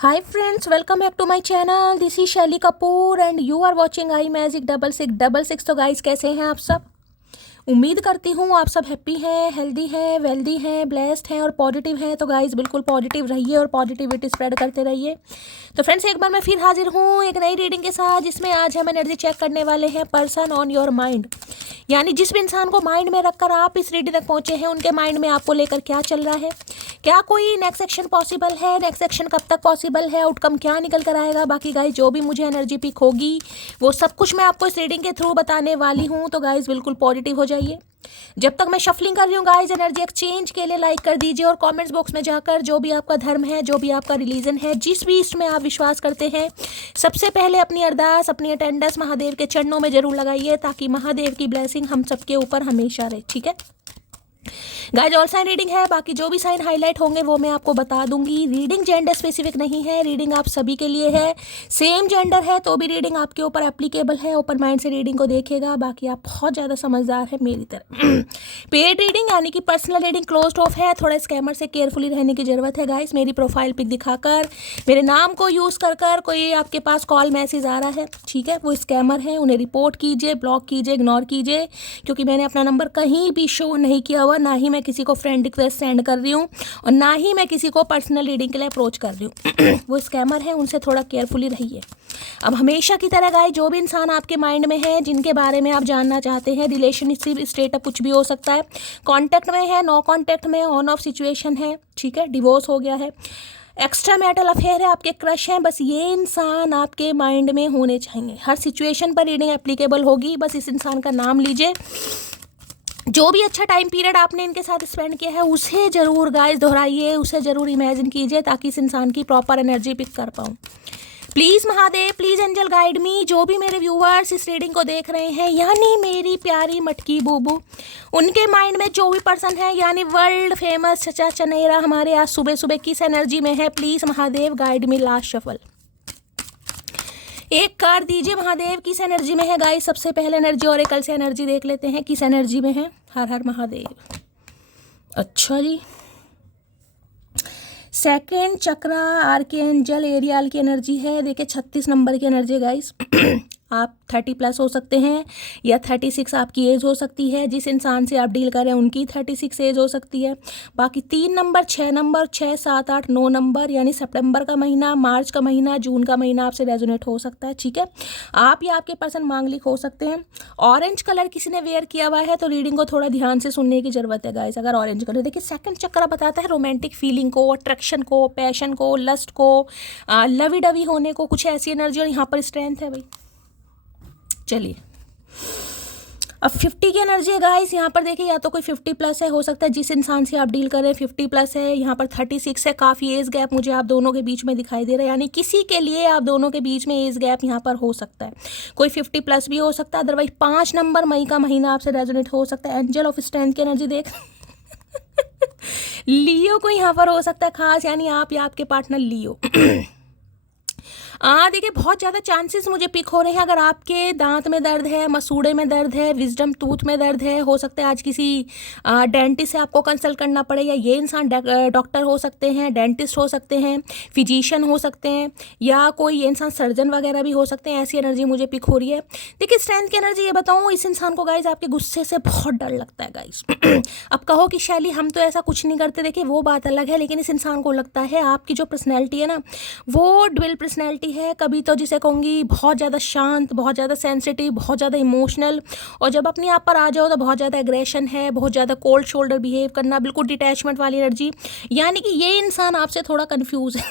Hi friends, welcome back to my channel. This is Shelly Kapoor and you are watching I magic 6666। तो guys कैसे हैं आप सब? उम्मीद करती हूँ आप सब हैप्पी हैं, हेल्दी हैं, वेल्दी हैं, ब्लेस्ड हैं और पॉजिटिव हैं। तो गाइस बिल्कुल पॉजिटिव रहिए और पॉजिटिविटी स्प्रेड करते रहिए। तो फ्रेंड्स एक बार मैं फिर हाजिर हूँ एक नई रीडिंग के साथ, जिसमें आज हम एनर्जी चेक करने वाले हैं पर्सन ऑन योर माइंड। यानी जिस भी इंसान को माइंड में रखकर आप इस रीडिंग तक पहुंचे हैं, उनके माइंड में आपको लेकर क्या चल रहा है, क्या कोई नेक्स्ट एक्शन पॉसिबल है, नेक्स्ट एक्शन कब तक पॉसिबल है, आउटकम क्या निकल कर आएगा। बाकी गाइस जो भी मुझे एनर्जी पिक होगी वो सब कुछ मैं आपको इस रीडिंग के थ्रू बताने वाली हूँ। तो गाइस बिल्कुल पॉजिटिव हो जाइए। जब तक मैं शफलिंग कर रही हूँ गाइस, एनर्जी एक्सचेंज के लिए लाइक कर दीजिए और कमेंट्स बॉक्स में जाकर जो भी आपका धर्म है, जो भी आपका रिलीजन है, जिस भी इसमें आप विश्वास करते हैं, सबसे पहले अपनी अरदास, अपनी अटेंडेंस महादेव के चरणों में जरूर लगाइए, ताकि महादेव की ब्लेसिंग हम सबके ऊपर हमेशा रहे। ठीक है गाइस, ऑल साइन रीडिंग है, बाकी जो भी साइन हाईलाइट होंगे वो मैं आपको बता दूंगी। रीडिंग जेंडर स्पेसिफिक नहीं है, रीडिंग आप सभी के लिए है। सेम जेंडर है तो भी रीडिंग आपके ऊपर एप्लीकेबल है। ओपन माइंड से रीडिंग को देखिएगा। बाकी आप बहुत ज़्यादा समझदार है मेरी तरह। पेड रीडिंग यानी कि पर्सनल रीडिंग क्लोज्ड ऑफ है। थोड़ा स्कैमर से केयरफुली रहने की ज़रूरत है गाइस। मेरी प्रोफाइल पिक दिखाकर, मेरे नाम को यूज़ कर कोई आपके पास कॉल मैसेज आ रहा है, ठीक है, वो स्कैमर है, उन्हें रिपोर्ट कीजिए, ब्लॉक कीजिए, इग्नोर कीजिए, क्योंकि मैंने अपना नंबर कहीं भी शो नहीं किया हुआ, ना ही मैं किसी को फ्रेंड रिक्वेस्ट सेंड कर रही हूँ और ना ही मैं किसी को पर्सनल रीडिंग के लिए अप्रोच कर रही हूँ। वो स्कैमर है, उनसे थोड़ा केयरफुली रहिए। अब हमेशा की तरह गाइस, जो भी इंसान आपके माइंड में है, जिनके बारे में आप जानना चाहते हैं, रिलेशनशिप स्टेटअप कुछ भी हो सकता है, कॉन्टैक्ट में है, नो कॉन्टैक्ट में, ऑन ऑफ सिचुएशन है, ठीक है, डिवोर्स हो गया है, एक्स्ट्रा मैरिटल अफेयर है, आपके क्रश हैं, बस ये इंसान आपके माइंड में होने चाहिए। हर सिचुएशन पर रीडिंग एप्लीकेबल होगी। बस इस इंसान का नाम लीजिए। जो भी अच्छा टाइम पीरियड आपने इनके साथ स्पेंड किया है उसे ज़रूर गाइस दोहराइए, उसे ज़रूर इमेजिन कीजिए, ताकि इस इंसान की प्रॉपर एनर्जी पिक कर पाऊँ। Please Mahadev, please angel guide me. जो भी मेरे व्यूअर्स इस रीडिंग को देख रहे हैं, यानी मेरी प्यारी मटकी बूबू, उनके माइंड में जो भी पर्सन है, यानी वर्ल्ड फेमस चचा चनेरा हमारे आज सुबह सुबह किस एनर्जी में है, please Mahadev guide me. Last shuffle एक कार्ड दीजिए महादेव, किस एनर्जी में है गाइस। सबसे पहले एनर्जी ऑरेकल से एनर्जी देख लेते हैं, किस एनर्जी में है। हर हर महादेव। अच्छा जी, सेकंड चक्रा आर्कएंजल एरियल की एनर्जी है। देखिए 36 नंबर की एनर्जी गाइस। आप 30+ हो सकते हैं या 36 आपकी एज हो सकती है। जिस इंसान से आप डील करें उनकी 36 एज हो सकती है। बाकी 3 नंबर, 6 नंबर, 6, 7, 8, 9 नंबर, यानी सितंबर का महीना, मार्च का महीना, जून का महीना आपसे रेजोनेट हो सकता है, ठीक है। आप या आपके पर्सन मांगलिक हो सकते हैं। ऑरेंज कलर किसी ने वेयर किया हुआ है तो रीडिंग को थोड़ा ध्यान से सुनने की जरूरत है गाइस। अगर ऑरेंज कलर, देखिए सेकंड चक्र बताता है रोमांटिक फीलिंग को, अट्रैक्शन को, पैशन को, लस्ट को, लवी डवी होने को, कुछ ऐसी एनर्जी। और यहाँ पर स्ट्रेंथ है भाई। चलिए अब 50 की एनर्जी है गाइस। यहाँ पर देखिए या तो कोई 50+ है, हो सकता है जिस इंसान से आप डील कर रहे हैं 50+ है। यहाँ पर 36 है, काफ़ी एज गैप मुझे आप दोनों के बीच में दिखाई दे रहा है, यानी किसी के लिए आप दोनों के बीच में एज गैप यहाँ पर हो सकता है। कोई 50+ भी हो सकता है। अदरवाइज 5 नंबर मई का महीना आपसे रेजोनेट हो सकता है। एंजल ऑफ स्ट्रेंथ की एनर्जी देख लियो को यहाँ पर हो सकता है खास, यानी आप या आपके पार्टनर लियो। देखिए बहुत ज़्यादा चांसेस मुझे पिक हो रहे हैं। अगर आपके दांत में दर्द है, मसूड़े में दर्द है, विजडम टूथ में दर्द है, हो सकता है आज किसी डेंटिस्ट से आपको कंसल्ट करना पड़े, या ये इंसान डॉक्टर हो सकते हैं, डेंटिस्ट हो सकते हैं, फिजिशियन हो सकते हैं, या कोई ये इंसान सर्जन वगैरह भी हो सकते हैं। ऐसी एनर्जी मुझे पिक हो रही है। देखिए स्ट्रेंथ की एनर्जी ये बताऊँ, इस इंसान को गाइज आपके गुस्से से बहुत डर लगता है गाइज। अब कहो कि शैली हम तो ऐसा कुछ नहीं करते, देखिए वो बात अलग है, लेकिन इस इंसान को लगता है आपकी जो पर्सनैलिटी है ना, वो ड्वेल पर्सनैलिटी है। कभी तो जिसे कहूँगी बहुत ज़्यादा शांत, बहुत ज़्यादा सेंसिटिव, बहुत ज़्यादा इमोशनल, और जब अपने आप पर आ जाओ तो बहुत ज़्यादा एग्रेशन है, बहुत ज़्यादा कोल्ड शोल्डर बिहेव करना, बिल्कुल डिटैचमेंट वाली एनर्जी। यानी कि ये इंसान आपसे थोड़ा कंफ्यूज है।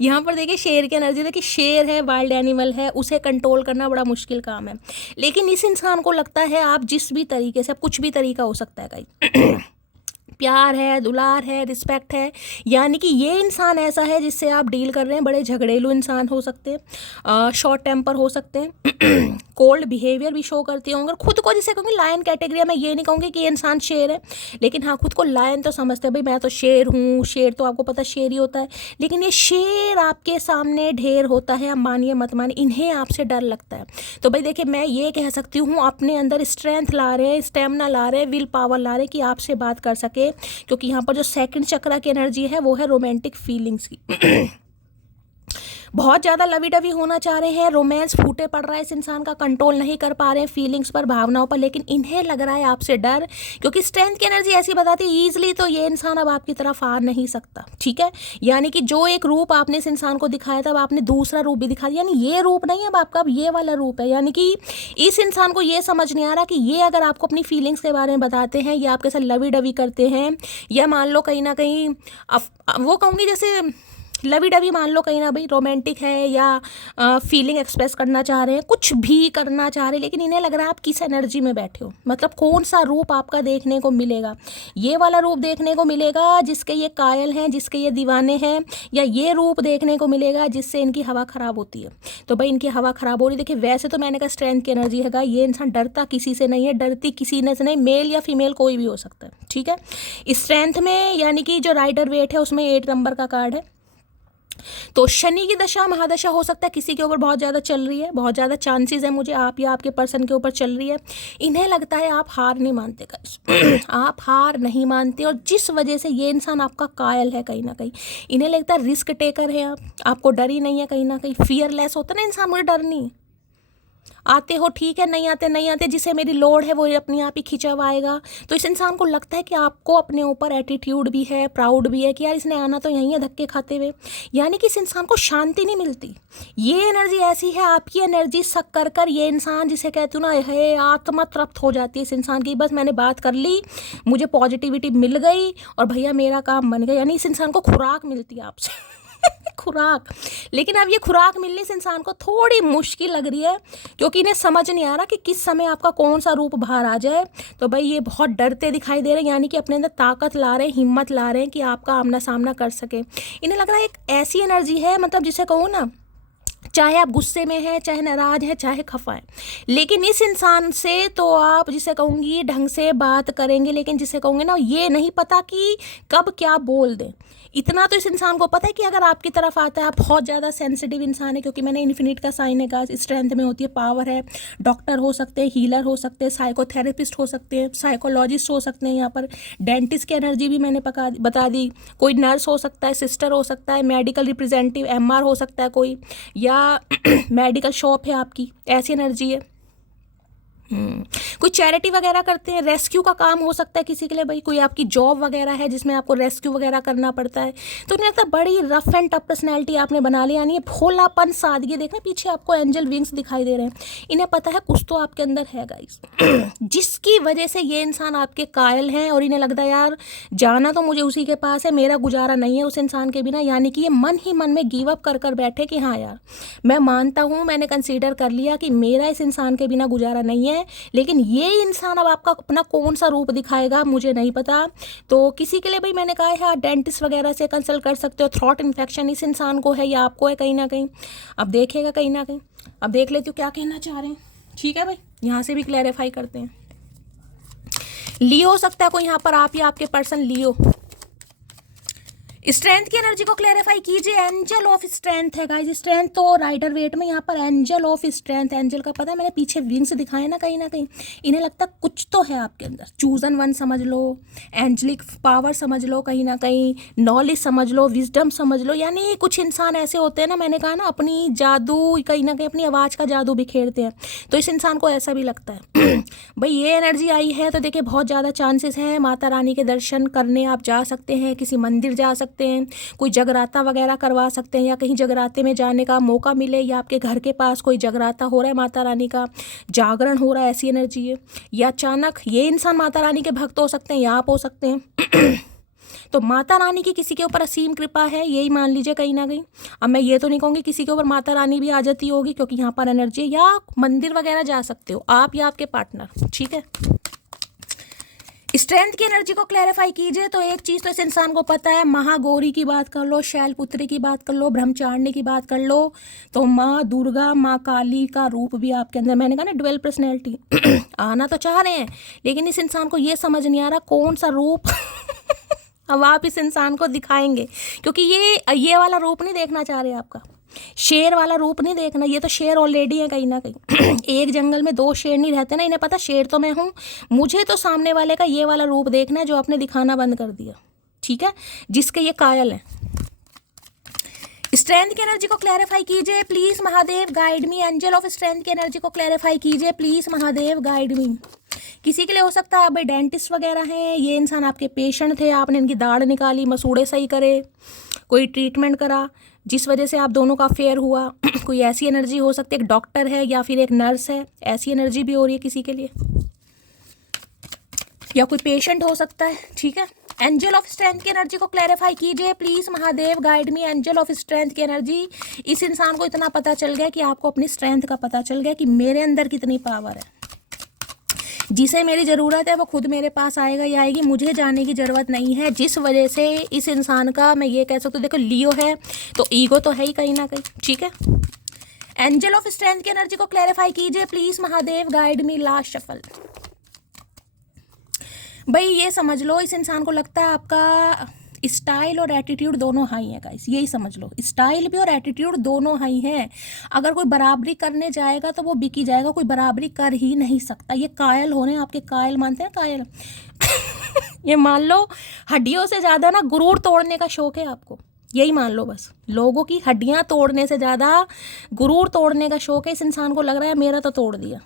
यहाँ पर देखिए शेर की एनर्जी, देखिए शेर है, वाइल्ड एनिमल है, उसे कंट्रोल करना बड़ा मुश्किल काम है। लेकिन इस इंसान को लगता है आप जिस भी तरीके से, कुछ भी तरीका हो सकता है कहीं, प्यार है, दुलार है, रिस्पेक्ट है, यानी कि ये इंसान ऐसा है जिससे आप डील कर रहे हैं। बड़े झगड़ेलू इंसान हो सकते हैं, शॉर्ट टेम्पर हो सकते हैं, कोल्ड बिहेवियर भी शो करते होंगे। खुद को जिसे कहूँगी लायन कैटेगरी, मैं ये नहीं कहूँगी कि ये इंसान शेर है, लेकिन हाँ खुद को लायन तो समझते हैं, भाई मैं तो शेर हूँ। शेर तो आपको पता शेर ही होता है, लेकिन ये शेर आपके सामने ढेर होता है। आप मानिए मत मानिए, इन्हें आपसे डर लगता है। तो भाई देखिए मैं ये कह सकती हूँ, अपने अंदर स्ट्रेंथ ला रहे हैं, स्टेमिना ला रहे हैं, विल पावर ला रहे हैं कि आपसे बात कर सके, चाहिए, क्योंकि यहाँ पर जो सेकंड चक्र की एनर्जी है वो है रोमांटिक फीलिंग्स की। बहुत ज़्यादा लवी डवी होना चाह रहे हैं, रोमांस फूटे पड़ रहा है, इस इंसान का कंट्रोल नहीं कर पा रहे हैं फीलिंग्स पर, भावनाओं पर, लेकिन इन्हें लग रहा है आपसे डर, क्योंकि स्ट्रेंथ की एनर्जी ऐसी बताती है ईजिली तो ये इंसान अब आपकी तरफ आ नहीं सकता। ठीक है, यानी कि जो एक रूप आपने इस इंसान को दिखाया था, अब आपने दूसरा रूप भी दिखा दिया, यानी ये रूप नहीं अब आपका, अब ये वाला रूप है। यानी कि इस इंसान को ये समझ नहीं आ रहा कि ये अगर आपको अपनी फीलिंग्स के बारे में बताते हैं या आपके साथ लवी डवी करते हैं, या मान लो कहीं ना कहीं वो कहूँगी जैसे लवी डवी, मान लो कहीं ना भाई रोमांटिक है या फीलिंग एक्सप्रेस करना चाह रहे हैं, कुछ भी करना चाह रहे हैं, लेकिन इन्हें लग रहा है आप किस एनर्जी में बैठे हो। मतलब कौन सा रूप आपका देखने को मिलेगा, ये वाला रूप देखने को मिलेगा जिसके ये कायल हैं, जिसके ये दीवाने हैं, या ये रूप देखने को मिलेगा जिससे इनकी हवा ख़राब होती है। तो भाई इनकी हवा ख़राब हो रही, देखिए वैसे तो मैंने कहा स्ट्रेंथ की एनर्जी है, ये इंसान डरता किसी से नहीं है, डरती किसी ने से नहीं, मेल या फीमेल कोई भी हो सकता है। ठीक है, स्ट्रेंथ में यानी कि जो राइडर वेट है उसमें 8 नंबर का कार्ड है। तो शनि की दशा महादशा हो सकता है किसी के ऊपर बहुत ज़्यादा चल रही है, बहुत ज़्यादा चांसेस है मुझे आप या आपके पर्सन के ऊपर चल रही है। इन्हें लगता है आप हार नहीं मानते गाइस आप हार नहीं मानते, और जिस वजह से ये इंसान आपका कायल है कहीं ना कहीं, इन्हें लगता है रिस्क टेकर है आप, आपको डर ही नहीं है कहीं ना कहीं, फियरलेस होता है ना इंसान, मुझे डर नहीं, आते हो ठीक है, नहीं आते नहीं आते, जिसे मेरी लोड है वो अपने आप ही खिंचा हुआ आएगा। तो इस इंसान को लगता है कि आपको अपने ऊपर एटीट्यूड भी है, प्राउड भी है कि यार इसने आना तो यहीं है धक्के खाते हुए, यानी कि इस इंसान को शांति नहीं मिलती। ये एनर्जी ऐसी है, आपकी एनर्जी सक कर कर ये इंसान, जिसे कहती हूँ ना है, आत्मा तृप्त हो जाती है इस इंसान की, बस मैंने बात कर ली, मुझे पॉजिटिविटी मिल गई और भैया मेरा काम बन गया, यानी इस इंसान को खुराक मिलती है आपसे खुराक। लेकिन अब ये खुराक मिलने इस इंसान को थोड़ी मुश्किल लग रही है, क्योंकि इन्हें समझ नहीं आ रहा कि किस समय आपका कौन सा रूप बाहर आ जाए। तो भाई ये बहुत डरते दिखाई दे रहे हैं, यानी कि अपने अंदर ताकत ला रहे हैं, हिम्मत ला रहे हैं कि आपका आमना सामना कर सके। इन्हें लग रहा है एक ऐसी एनर्जी है, मतलब जिसे कहूँ ना, चाहे आप गुस्से में हैं, चाहे नाराज हैं, चाहे खफा हैं, लेकिन इस इंसान से तो आप जिसे कहूँगी ढंग से बात करेंगे, लेकिन जिसे कहूँगे ना ये नहीं पता कि कब क्या बोल दें। इतना तो इस इंसान को पता है कि अगर आपकी तरफ आता है, आप बहुत ज़्यादा सेंसिटिव इंसान है, क्योंकि मैंने इन्फिनिट का साइन है गाइस, स्ट्रेंथ में होती है, पावर है, डॉक्टर हो सकते हैं, हीलर हो सकते हैं, साइकोथेरेपिस्ट हो सकते हैं, साइकोलॉजिस्ट हो सकते हैं, यहाँ पर डेंटिस्ट की एनर्जी भी मैंने बता दी, कोई नर्स हो सकता है, सिस्टर हो सकता है, मेडिकल रिप्रेजेंटेटिव एमआर हो सकता है कोई, या मेडिकल शॉप है आपकी, ऐसी एनर्जी है। कोई चैरिटी वगैरह करते हैं, रेस्क्यू का काम हो सकता है किसी के लिए, भाई कोई आपकी जॉब वगैरह है जिसमें आपको रेस्क्यू वगैरह करना पड़ता है। तो मुझे लगता है बड़ी रफ एंड टफ पर्सनैलिटी आपने बना ली, यानी भोलापन, सादगी। देखना पीछे आपको एंजल विंग्स दिखाई दे रहे हैं, इन्हें पता है कुछ तो आपके अंदर है गाइस जिसकी वजह से ये इंसान आपके कायल हैं, और इन्हें लगता है यार जाना तो मुझे उसी के पास है, मेरा गुजारा नहीं है उस इंसान के बिना। यानी कि ये मन ही मन में गिव अप कर कर बैठे कि हाँ यार मैं मानता हूँ, मैंने कंसीडर कर लिया कि मेरा इस इंसान के बिना गुजारा नहीं है, लेकिन ये इंसान अब आपका अपना कौन सा रूप दिखाएगा मुझे नहीं पता। तो किसी के लिए भाई मैंने कहा है डेंटिस्ट वगैरह से कंसल्ट कर सकते हो, थ्रॉट इन्फेक्शन इस इंसान को है या आपको है कहीं ना कहीं, अब देखेगा कहीं ना कहीं। अब देख लेती हूँ क्या कहना चाह रहे हैं। ठीक है भाई, यहाँ से भी क्लैरिफाई करते हैं। लियो हो सकता है कोई यहाँ पर, आप या आपके पर्सन लियो। स्ट्रेंथ की एनर्जी को क्लैरिफाई कीजिए। एंजल ऑफ स्ट्रेंथ है गाइस, स्ट्रेंथ तो राइडर वेट में, यहाँ पर एंजल ऑफ स्ट्रेंथ, एंजल का पता है मैंने पीछे विंग्स दिखाए ना कहीं, इन्हें लगता है कुछ तो है आपके अंदर, चूजन वन समझ लो, एंजलिक पावर समझ लो, कहीं ना कहीं नॉलेज समझ लो, विजडम समझ लो। यानी कुछ इंसान ऐसे होते हैं ना, मैंने कहा ना अपनी जादू कहीं ना कहीं अपनी आवाज़ का जादू बिखेरते हैं, तो इस इंसान को ऐसा भी लगता है भाई ये एनर्जी आई है तो देखिए बहुत ज़्यादा चांसेस हैं माता रानी के दर्शन करने आप जा सकते हैं, किसी मंदिर जा सकते हैं, कोई जगराता वगैरह करवा सकते हैं, या कहीं जगराते में जाने का मौका मिले, या आपके घर के पास कोई जगराता हो रहा है, माता रानी का जागरण हो रहा है, ऐसी एनर्जी है। या अचानक ये इंसान माता रानी के भक्त हो सकते हैं या आप हो सकते हैं तो माता रानी की किसी के ऊपर असीम कृपा है, यही मान लीजिए कहीं ना कहीं। अब मैं ये तो नहीं कहूँगी किसी के ऊपर माता रानी भी आ जाती होगी, क्योंकि यहाँ पर एनर्जी है। या मंदिर वगैरह जा सकते हो आप या आपके पार्टनर। ठीक है, स्ट्रेंथ की एनर्जी को क्लैरिफाई कीजिए। तो एक चीज़ तो इस इंसान को पता है, महागौरी की बात कर लो, शैलपुत्री की बात कर लो, ब्रह्मचारिणी की बात कर लो, तो माँ दुर्गा, माँ काली का रूप भी आपके अंदर, मैंने कहा ना ड्वेल पर्सनैलिटी आना तो चाह रहे हैं, लेकिन इस इंसान को ये समझ नहीं आ रहा कौन सा रूप अब आप इस इंसान को दिखाएंगे, क्योंकि ये वाला रूप नहीं देखना चाह रहे आपका, शेर वाला रूप नहीं देखना, ये तो शेर ऑलरेडी है कहीं ना कहीं। एक जंगल में दो शेर नहीं रहते ना, इन्हें पता शेर तो मैं हूँ, मुझे तो सामने वाले का ये वाला रूप देखना है जो आपने दिखाना बंद कर दिया, ठीक है, जिसके ये कायल है। स्ट्रेंथ की एनर्जी को क्लैरिफाई कीजिए please Mahadev guide me. Angel of strength की एनर्जी को क्लैरिफाई कीजिए प्लीज महादेव गाइड मी। किसी के लिए हो सकता है आप भाई डेंटिस्ट वगैरह हैं, ये इंसान आपके पेशेंट थे, आपने इनकी दाढ़ निकाली, मसूड़े सही करे, कोई ट्रीटमेंट करा जिस वजह से आप दोनों का अफेयर हुआ। कोई ऐसी एनर्जी हो सकती है, एक डॉक्टर है या फिर एक नर्स है, ऐसी एनर्जी भी हो रही है किसी के लिए, या कोई पेशेंट हो सकता है, ठीक है। एंजल ऑफ स्ट्रेंथ की एनर्जी को क्लैरिफाई कीजिए please Mahadev guide me. Angel of strength की एनर्जी, इस इंसान को इतना पता चल गया कि आपको अपनी स्ट्रेंथ का पता चल गया कि मेरे अंदर कितनी पावर है, जिसे मेरी ज़रूरत है वो खुद मेरे पास आएगा या आएगी, मुझे जाने की ज़रूरत नहीं है। जिस वजह से इस इंसान का मैं ये कह सकती हूँ, देखो लियो है तो ईगो तो है ही कहीं ना कहीं, ठीक है। एंजल ऑफ स्ट्रेंथ की एनर्जी को क्लैरिफाई कीजिए please Mahadev guide me. Last shuffle. भाई ये समझ लो, इस इंसान को लगता है आपका स्टाइल और एटीट्यूड दोनों हाई है गाइस, यही समझ लो, स्टाइल भी और एटीट्यूड दोनों हाई है। अगर कोई बराबरी करने जाएगा तो वो बिकी जाएगा, कोई बराबरी कर ही नहीं सकता। ये कायल होने, आपके कायल मानते हैं कायल। ये मान लो हड्डियों से ज़्यादा ना गुरूर तोड़ने का शौक है आपको, यही मान लो बस। लोगों की हड्डियाँ तोड़ने से ज़्यादा गुरूर तोड़ने का शौक है इस इंसान को, लग रहा है मेरा तो तोड़ दिया।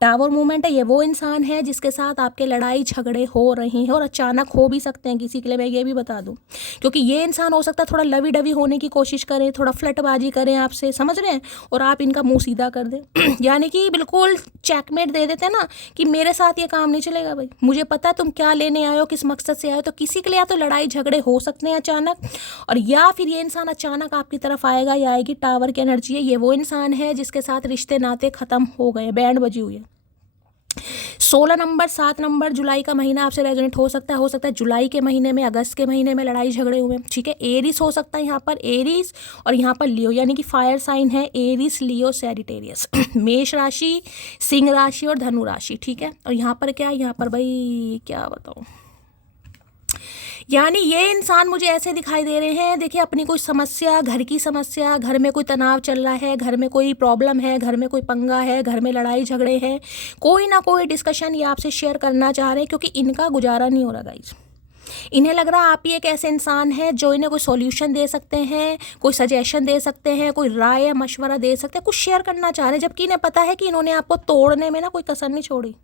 टावर मूवमेंट है, ये वो इंसान है जिसके साथ आपके लड़ाई झगड़े हो रहे हैं और अचानक हो भी सकते हैं किसी के लिए, मैं ये भी बता दूं, क्योंकि ये इंसान हो सकता है थोड़ा लवी डवी होने की कोशिश करें, थोड़ा फ्लटबाजी करें आपसे, समझ रहे हैं, और आप इनका मुंह सीधा कर दें। यानी कि बिल्कुल चेकमेट दे देते हैं ना कि मेरे साथ ये काम नहीं चलेगा भाई, मुझे पता है तुम क्या लेने आए हो, किस मकसद से आए हो। तो किसी के लिए या तो लड़ाई झगड़े हो सकते हैं अचानक, और या फिर ये इंसान अचानक आपकी तरफ आएगा या आएगी। टावर की एनर्जी है, ये वो इंसान है जिसके साथ रिश्ते नाते खत्म हो गए, बैंड बजी हुई है। 16 नंबर 7 नंबर जुलाई का महीना आपसे रेजोनेट हो सकता है जुलाई के महीने में, अगस्त के महीने में लड़ाई झगड़े हुए, ठीक है। एरिस हो सकता है यहाँ पर, एरिस, और यहाँ पर लियो, यानी कि फायर साइन है एरिस, लियो, सैजिटेरियस। मेष राशि, सिंह राशि और धनु राशि, ठीक है। और यहाँ पर क्या है, यहाँ पर भाई क्या बताऊँ, यानी ये इंसान मुझे ऐसे दिखाई दे रहे हैं, देखिए अपनी कोई समस्या, घर की समस्या, घर में कोई तनाव चल रहा है, घर में कोई प्रॉब्लम है, घर में कोई पंगा है, घर में लड़ाई झगड़े हैं, कोई ना कोई डिस्कशन ये आपसे शेयर करना चाह रहे हैं, क्योंकि इनका गुजारा नहीं हो रहा गाइस। इन्हें लग रहा है आप ही एक ऐसे इंसान है जो इन्हें कोई सॉल्यूशन दे सकते हैं, कोई सजेशन दे सकते हैं, कोई राय या मशवरा दे सकते हैं, कुछ शेयर करना चाह रहे हैं, जबकि इन्हें पता है कि इन्होंने आपको तोड़ने में ना कोई कसर नहीं छोड़ी।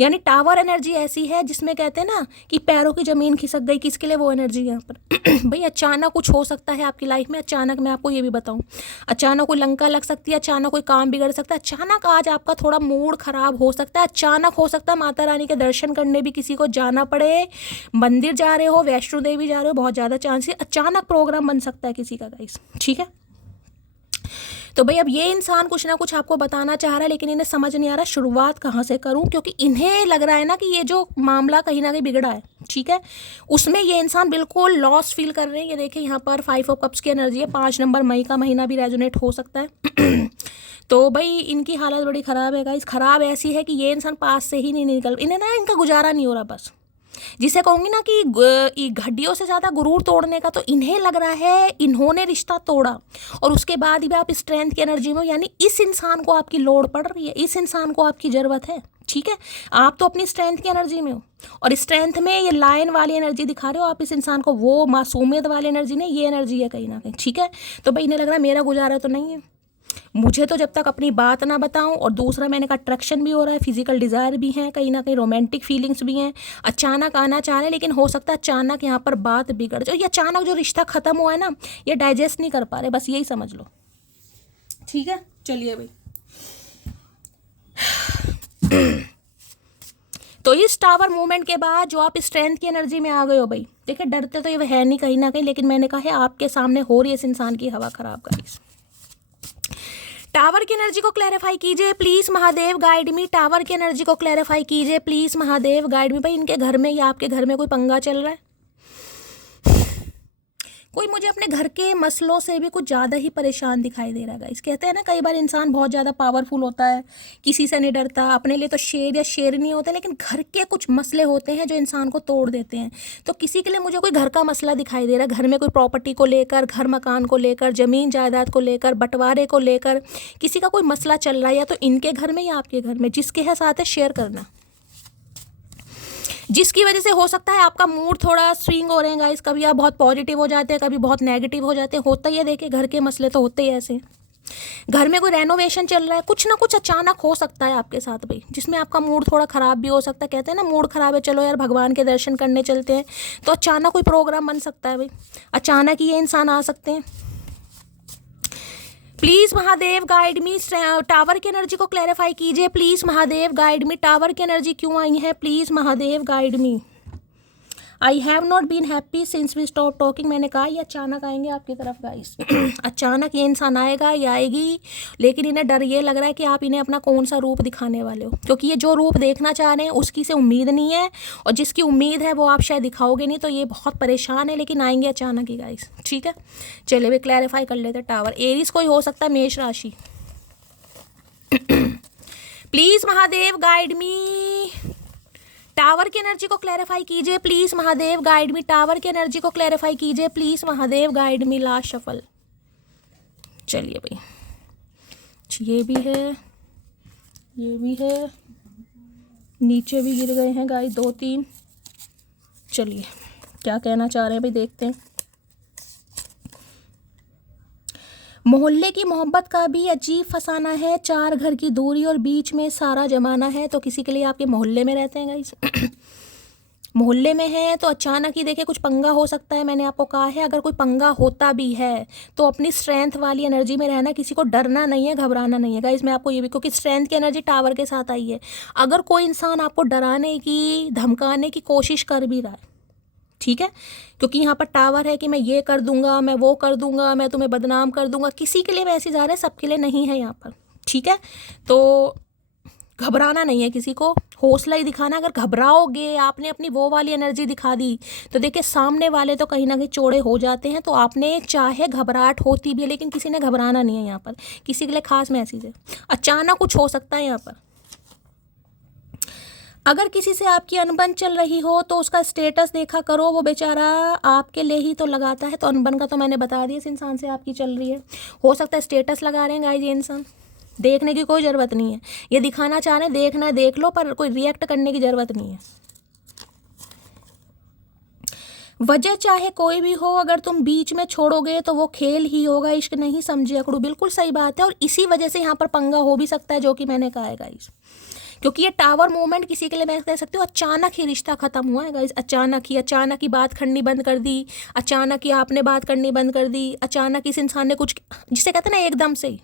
यानी टावर एनर्जी ऐसी है जिसमें कहते हैं ना कि पैरों की ज़मीन खिसक गई, किसके लिए वो एनर्जी यहाँ पर। भाई अचानक कुछ हो सकता है आपकी लाइफ में, अचानक मैं आपको ये भी बताऊँ, अचानक कोई लंका लग सकती है, अचानक कोई काम बिगड़ सकता है, अचानक आज आपका थोड़ा मूड खराब हो सकता है, अचानक हो सकता है माता रानी के दर्शन करने भी किसी को जाना पड़े, मंदिर जा रहे हो, वैष्णो देवी जा रहे हो, बहुत ज़्यादा चांस है, अचानक प्रोग्राम बन सकता है किसी का गाइस, ठीक है। तो भाई अब ये इंसान कुछ ना कुछ आपको बताना चाह रहा है, लेकिन इन्हें समझ नहीं आ रहा शुरुआत कहाँ से करूँ, क्योंकि इन्हें लग रहा है ना कि ये जो मामला कहीं ना कहीं बिगड़ा है, ठीक है, उसमें ये इंसान बिल्कुल लॉस फील कर रहे हैं। ये देखिए यहाँ पर 5 ऑफ कप्स की एनर्जी है, 5 नंबर मई का महीना भी रेजोनेट हो सकता है। तो भाई इनकी हालत बड़ी ख़राब है गाइस, ख़राब ऐसी है कि ये इंसान पास से ही नहीं निकल, इन्हें ना इनका गुजारा नहीं हो रहा बस, जिसे कहूँगी ना कि घड़ियों से ज़्यादा गुरूर तोड़ने का। तो इन्हें लग रहा है इन्होंने रिश्ता तोड़ा और उसके बाद भी आप स्ट्रेंथ की एनर्जी में हो, यानी इस इंसान को आपकी लोड़ पड़ रही है, इस इंसान को आपकी ज़रूरत है, ठीक है। आप तो अपनी स्ट्रेंथ की एनर्जी में हो और स्ट्रेंथ में ये लायन वाली एनर्जी दिखा रहे हो आप इस इंसान को, वो मासूमियत वाली एनर्जी नहीं, ये एनर्जी है कहीं ना कहीं, ठीक है। तो भाई इन्हें लग रहा है मेरा गुजारा तो नहीं है, मुझे तो जब तक अपनी बात ना बताऊं, और दूसरा मैंने कहा अट्रैक्शन भी हो रहा है, फिजिकल डिज़ायर भी है, कहीं ना कहीं रोमांटिक फीलिंग्स भी हैं, अचानक आना चाह रहे हैं, लेकिन हो सकता है अचानक यहाँ पर बात बिगड़ जाए, ये अचानक जो रिश्ता ख़त्म हुआ है ना, ये डाइजेस्ट नहीं कर पा रहे, बस यही समझ लो, ठीक है। चलिए भाई तो इस टावर मूवमेंट के बाद जो आप स्ट्रेंथ की एनर्जी में आ गए हो भाई, देखिए डरते तो ये है नहीं कहीं ना कहीं, लेकिन मैंने कहा है आपके सामने हो रही है इस इंसान की हवा ख़राब गाइस। टावर की एनर्जी को क्लैरिफाई कीजिए please Mahadev guide me. Tower की एनर्जी को क्लैरिफाई कीजिए प्लीज महादेव गाइड मी। भाई इनके घर में या आपके घर में कोई पंगा चल रहा है, कोई मुझे अपने घर के मसलों से भी कुछ ज़्यादा ही परेशान दिखाई दे रहा है गाइस। कहते हैं ना कई बार इंसान बहुत ज़्यादा पावरफुल होता है, किसी से नहीं डरता, अपने लिए तो शेर या शेरनी होते हैं, लेकिन घर के कुछ मसले होते हैं जो इंसान को तोड़ देते हैं। तो किसी के लिए मुझे कोई घर का मसला दिखाई दे रहा है, घर में कोई प्रॉपर्टी को लेकर, घर मकान को लेकर, ज़मीन जायदाद को लेकर, बंटवारे को लेकर किसी का कोई मसला चल रहा है, या तो इनके घर में या आपके घर में, जिसके है साथ है शेयर करना, जिसकी वजह से हो सकता है आपका मूड थोड़ा स्विंग हो रहे हैं गाइस। कभी आप बहुत पॉजिटिव हो जाते हैं, कभी बहुत नेगेटिव हो जाते हैं, होता ही है। देखिए घर के मसले तो होते ही ऐसे हैं। घर में कोई रेनोवेशन चल रहा है, कुछ ना कुछ अचानक हो सकता है आपके साथ भाई, जिसमें आपका मूड थोड़ा ख़राब भी हो सकता है। कहते हैं ना मूड ख़राब है, चलो यार भगवान के दर्शन करने चलते हैं, तो अचानक कोई प्रोग्राम बन सकता है भाई, अचानक ही ये इंसान आ सकते हैं। Please Mahadev guide me, tower की एनर्जी को क्लैरिफाई कीजिए। Please Mahadev guide me, tower की एनर्जी क्यों आई है, please Mahadev guide me. I have not been happy since we stop talking. मैंने कहा ये अचानक आएंगे आपकी तरफ गाइस। अचानक ये इंसान आएगा या आएगी, लेकिन इन्हें डर ये लग रहा है कि आप इन्हें अपना कौन सा रूप दिखाने वाले हो, क्योंकि ये जो रूप देखना चाह रहे हैं उसकी से उम्मीद नहीं है, और जिसकी उम्मीद है वो आप शायद दिखाओगे नहीं, तो ये बहुत परेशान है, लेकिन आएंगे अचानक ही गाइस। ठीक है, चलिए वे क्लैरिफाई कर लेते हैं। टावर एरीज कोई हो सकता है, मेष राशि। Please Mahadev guide me, tower की एनर्जी को क्लैरिफाई कीजिए। Please Mahadev guide me, tower की एनर्जी को क्लैरिफाई कीजिए। Please Mahadev guide me. Last shuffle. चलिए भाई, ये भी है, ये भी है, नीचे भी गिर गए हैं गाइस 2-3। चलिए क्या कहना चाह रहे हैं भाई, देखते हैं। मोहल्ले की मोहब्बत का भी अजीब फसाना है, 4 घर की दूरी और बीच में सारा जमाना है। तो किसी के लिए आपके मोहल्ले में रहते हैं गाइस, मोहल्ले में है तो अचानक ही देखिए कुछ पंगा हो सकता है। मैंने आपको कहा है अगर कोई पंगा होता भी है तो अपनी स्ट्रेंथ वाली एनर्जी में रहना, किसी को डरना नहीं है, घबराना नहीं है गाइस। मैं आपको ये भी, क्योंकि स्ट्रेंथ की एनर्जी टावर के साथ आई है। अगर कोई इंसान आपको डराने की, धमकाने की कोशिश कर भी रहा है, ठीक है, क्योंकि यहाँ पर टावर है कि मैं ये कर दूंगा, मैं वो कर दूंगा, मैं तुम्हें बदनाम कर दूंगा, किसी के लिए मैसेज आ रहे हैं, सबके लिए नहीं है यहाँ पर। ठीक है, तो घबराना नहीं है, किसी को हौसला ही दिखाना। अगर घबराओगे, आपने अपनी वो वाली एनर्जी दिखा दी, तो देखिए सामने वाले तो कहीं ना कहीं चौड़े हो जाते हैं। तो आपने चाहे घबराहट होती भी है, लेकिन किसी ने घबराना नहीं है यहाँ पर। किसी के लिए खास मैसेज है, अचानक कुछ हो सकता है यहाँ पर। अगर किसी से आपकी अनबन चल रही हो तो उसका स्टेटस देखा करो, वो बेचारा आपके लिए ही तो लगाता है। तो अनबन का तो मैंने बता दिया, इस इंसान से आपकी चल रही है, हो सकता है स्टेटस लगा रहे हैं गाइस ये इंसान। देखने की कोई ज़रूरत नहीं है, ये दिखाना चाह रहे हैं, देखना है देख लो, पर कोई रिएक्ट करने की ज़रूरत नहीं है। वजह चाहे कोई भी हो, अगर तुम बीच में छोड़ोगे तो वो खेल ही होगा, इश्क नहीं समझे अकड़ू। बिल्कुल सही बात है, और इसी वजह से यहाँ पर पंगा हो भी सकता है, जो कि मैंने कहा है गाइस। क्योंकि ये टावर मूवमेंट किसी के लिए मैं कह सकती हूँ अचानक ही रिश्ता ख़त्म हुआ है गाइस। अचानक ही बात करनी बंद कर दी, अचानक ही आपने बात करनी बंद कर दी, अचानक इस इंसान ने कुछ, जिसे कहते हैं ना एकदम से ही।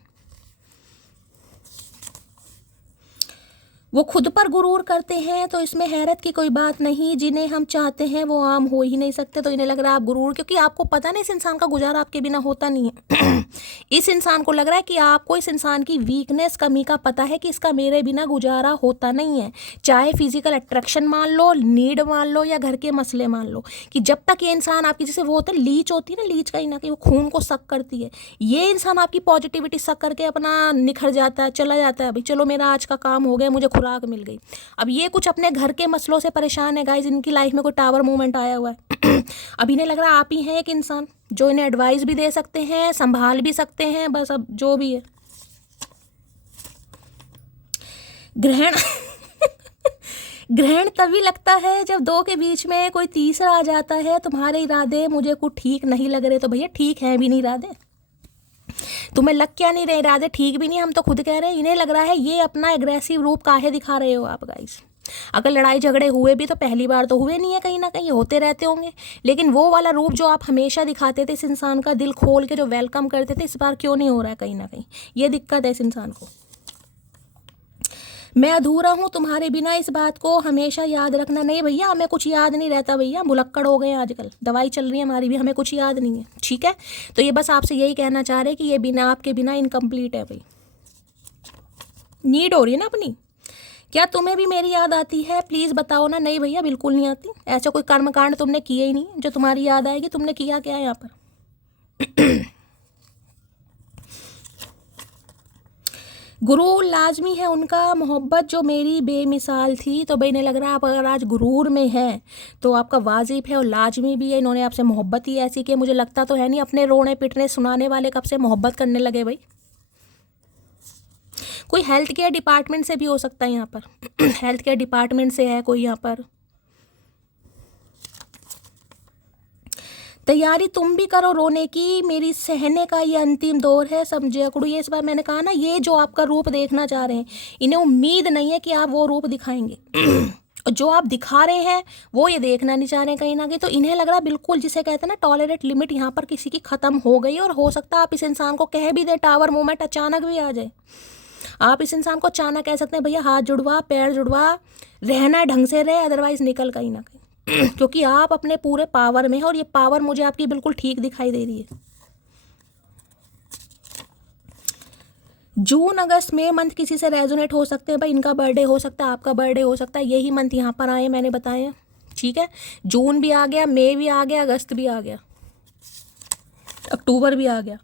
वो खुद पर गुरूर करते हैं, तो इसमें हैरत की कोई बात नहीं। जिन्हें हम चाहते हैं वो आम हो ही नहीं सकते, तो इन्हें लग रहा है आप गुरूर, क्योंकि आपको पता नहीं इस इंसान का गुजारा आपके बिना होता नहीं है। इस इंसान को लग रहा है कि आपको इस इंसान की वीकनेस, कमी का पता है कि इसका मेरे बिना गुजारा होता नहीं है। चाहे फिजिकल अट्रैक्शन मान लो, नीड मान लो, या घर के मसले मान लो, कि जब तक ये इंसान आपकी, जैसे वो होता है लीच होती है ना, लीच कहीं ना कहीं वो खून को सक करती है, ये इंसान आपकी पॉजिटिविटी सक करके अपना निखर जाता है, चला जाता है। अभी चलो मेरा आज का काम हो गया, मुझे खुराक मिल गई। अब ये कुछ अपने घर के मसलों से परेशान है गाइस, इनकी लाइफ में कोई टावर मूवमेंट आया हुआ है। अब इन्हें लग रहा है आप ही हैं एक इंसान जो इन्हें एडवाइस भी दे सकते हैं, संभाल भी सकते हैं, बस अब जो भी है। ग्रहण ग्रहण तभी लगता है जब 2 के बीच में कोई तीसरा आ जाता है। तुम्हारे इरादे मुझे कुछ ठीक नहीं लग रहे, तो भैया ठीक है भी नहीं इरादे, तुम्हें लग क्या नहीं रहे इरादे, ठीक भी नहीं, हम तो खुद कह रहे हैं। इन्हें लग रहा है ये अपना एग्रेसिव रूप काहे दिखा रहे हो आप गाइस। अगर लड़ाई झगड़े हुए भी तो पहली बार तो हुए नहीं है, कहीं ना कहीं होते रहते होंगे, लेकिन वो वाला रूप जो आप हमेशा दिखाते थे, इस इंसान का दिल खोल के जो वेलकम करते थे, इस बार क्यों नहीं हो रहा है कहीं ना कहीं। ये दिक्कत है इस इंसान को। मैं अधूरा हूँ तुम्हारे बिना, इस बात को हमेशा याद रखना। नहीं भैया हमें कुछ याद नहीं रहता भैया, भुलक्कड़ हो गए हैं आजकल, दवाई चल रही है हमारी भी, हमें कुछ याद नहीं है। ठीक है, तो ये बस आपसे यही कहना चाह रहे हैं कि ये बिना आपके बिना इनकम्प्लीट है भाई। नीड हो रही है ना अपनी। क्या तुम्हें भी मेरी याद आती है, प्लीज़ बताओ ना। नहीं भैया बिल्कुल नहीं आती, ऐसा कोई कर्मकांड तुमने किया ही नहीं जो तुम्हारी याद आएगी। तुमने किया क्या है यहाँ पर? गुरु लाजमी है उनका, मोहब्बत जो मेरी बेमिसाल थी। तो भाई इन्हें लग रहा है आप अगर आज गुरूर में हैं तो आपका वाजिब है और लाजमी भी है। इन्होंने आपसे मोहब्बत ही ऐसी की, मुझे लगता तो है नहीं अपने रोने पिटने सुनाने वाले कब से मोहब्बत करने लगे भाई। कोई हेल्थ केयर डिपार्टमेंट से भी हो सकता है यहाँ पर हेल्थ केयर डिपार्टमेंट से है कोई यहाँ पर। तैयारी तुम भी करो रोने की, मेरी सहने का ये अंतिम दौर है, समझे अकड़ू। ये इस बार मैंने कहा ना, ये जो आपका रूप देखना चाह रहे हैं इन्हें उम्मीद नहीं है कि आप वो रूप दिखाएंगे और जो आप दिखा रहे हैं वो ये देखना नहीं चाह रहे हैं कहीं ना कहीं। तो इन्हें लग रहा है बिल्कुल जिसे कहते हैं ना टॉलरेट लिमिट यहाँ पर किसी की ख़त्म हो गई। और हो सकता है आप इस इंसान को कह भी दे टावर मोमेंट अचानक भी आ जाए। आप इस इंसान को अचानक कह सकते हैं भैया हाथ जुड़वा, पैर जुड़वा, रहना है ढंग से रहे, अदरवाइज निकल कहीं ना कहीं क्योंकि आप अपने पूरे पावर में हैं और ये पावर मुझे आपकी बिल्कुल ठीक दिखाई दे रही है। जून अगस्त में मंथ किसी से रेजोनेट हो सकते हैं भाई। इनका बर्थडे हो सकता है, आपका बर्थडे हो सकता है, यही मंथ यहाँ पर आए मैंने बताए हैं। ठीक है, जून भी आ गया, मई भी आ गया, अगस्त भी आ गया, अक्टूबर भी आ गया।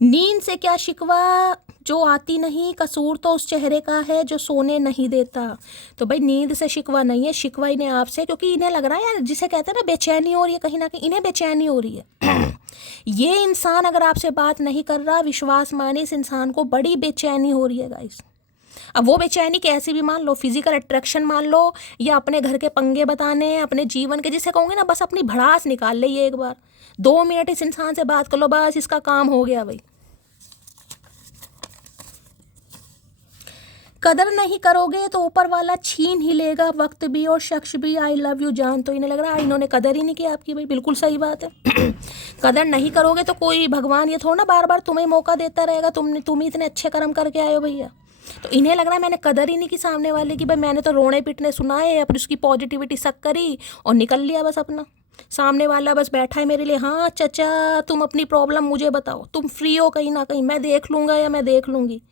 नींद से क्या शिकवा जो आती नहीं, कसूर तो उस चेहरे का है जो सोने नहीं देता। तो भाई नींद से शिकवा नहीं है, शिकवा इन्हें आपसे, क्योंकि इन्हें लग रहा है यार जिसे कहते हैं ना बेचैनी हो रही है, कहीं ना कहीं इन्हें बेचैनी हो रही है ये इंसान अगर आपसे बात नहीं कर रहा, विश्वास माने इस इंसान को बड़ी बेचैनी हो रही है गाइस। अब वो बेचैनी कैसी भी मान लो, फिजिकल अट्रैक्शन मान लो या अपने घर के पंगे बताने, अपने जीवन के, जिसे कहूँगे ना बस अपनी भड़ास निकाल ले ये एक बार 2 मिनट इस इंसान से बात कर लो, बस इसका काम हो गया भाई। कदर नहीं करोगे तो ऊपर वाला छीन ही लेगा वक्त भी और शख्स भी। आई लव यू जान। तो इन्हें लग रहा है इन्होंने कदर ही नहीं की आपकी भाई, बिल्कुल सही बात है कदर नहीं करोगे तो कोई भगवान ये थोड़ा ना बार बार तुम्हें मौका देता रहेगा, तुम ही इतने अच्छे कर्म करके आए हो भैया। तो इन्हें लग रहा है मैंने कदर ही नहीं की सामने वाले की भाई, मैंने तो रोने पिटने सुनाए, अपनी उसकी पॉजिटिविटी सक करी और निकल लिया बस अपना। सामने वाला बस बैठा है मेरे लिए, हाँ चचा तुम अपनी प्रॉब्लम मुझे बताओ, तुम फ्री हो कहीं ना कहीं, मैं देख लूँगा या मैं देख लूँगी।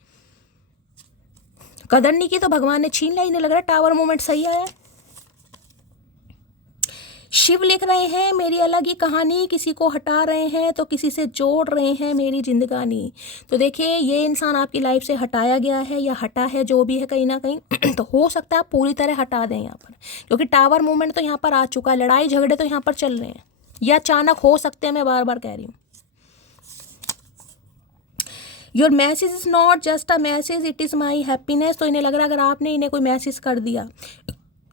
कदर नहीं की तो भगवान ने छीन लिया। इन्हें लग रहा है टावर मोमेंट सही आया। शिव लिख रहे हैं मेरी अलग ही कहानी, किसी को हटा रहे हैं तो किसी से जोड़ रहे हैं मेरी जिंदगानी। तो देखिए ये इंसान आपकी लाइफ से हटाया गया है या हटा है, जो भी है कहीं ना कहीं तो हो सकता है आप पूरी तरह हटा दें यहाँ पर, क्योंकि टावर मूवमेंट तो यहाँ पर आ चुका है, लड़ाई झगड़े तो यहाँ पर चल रहे हैं या अचानक हो सकते हैं, मैं बार बार कह रही हूँ। Your message is not just a message, it is my happiness. तो इन्हें लग रहा है अगर आपने इन्हें कोई मैसेज कर दिया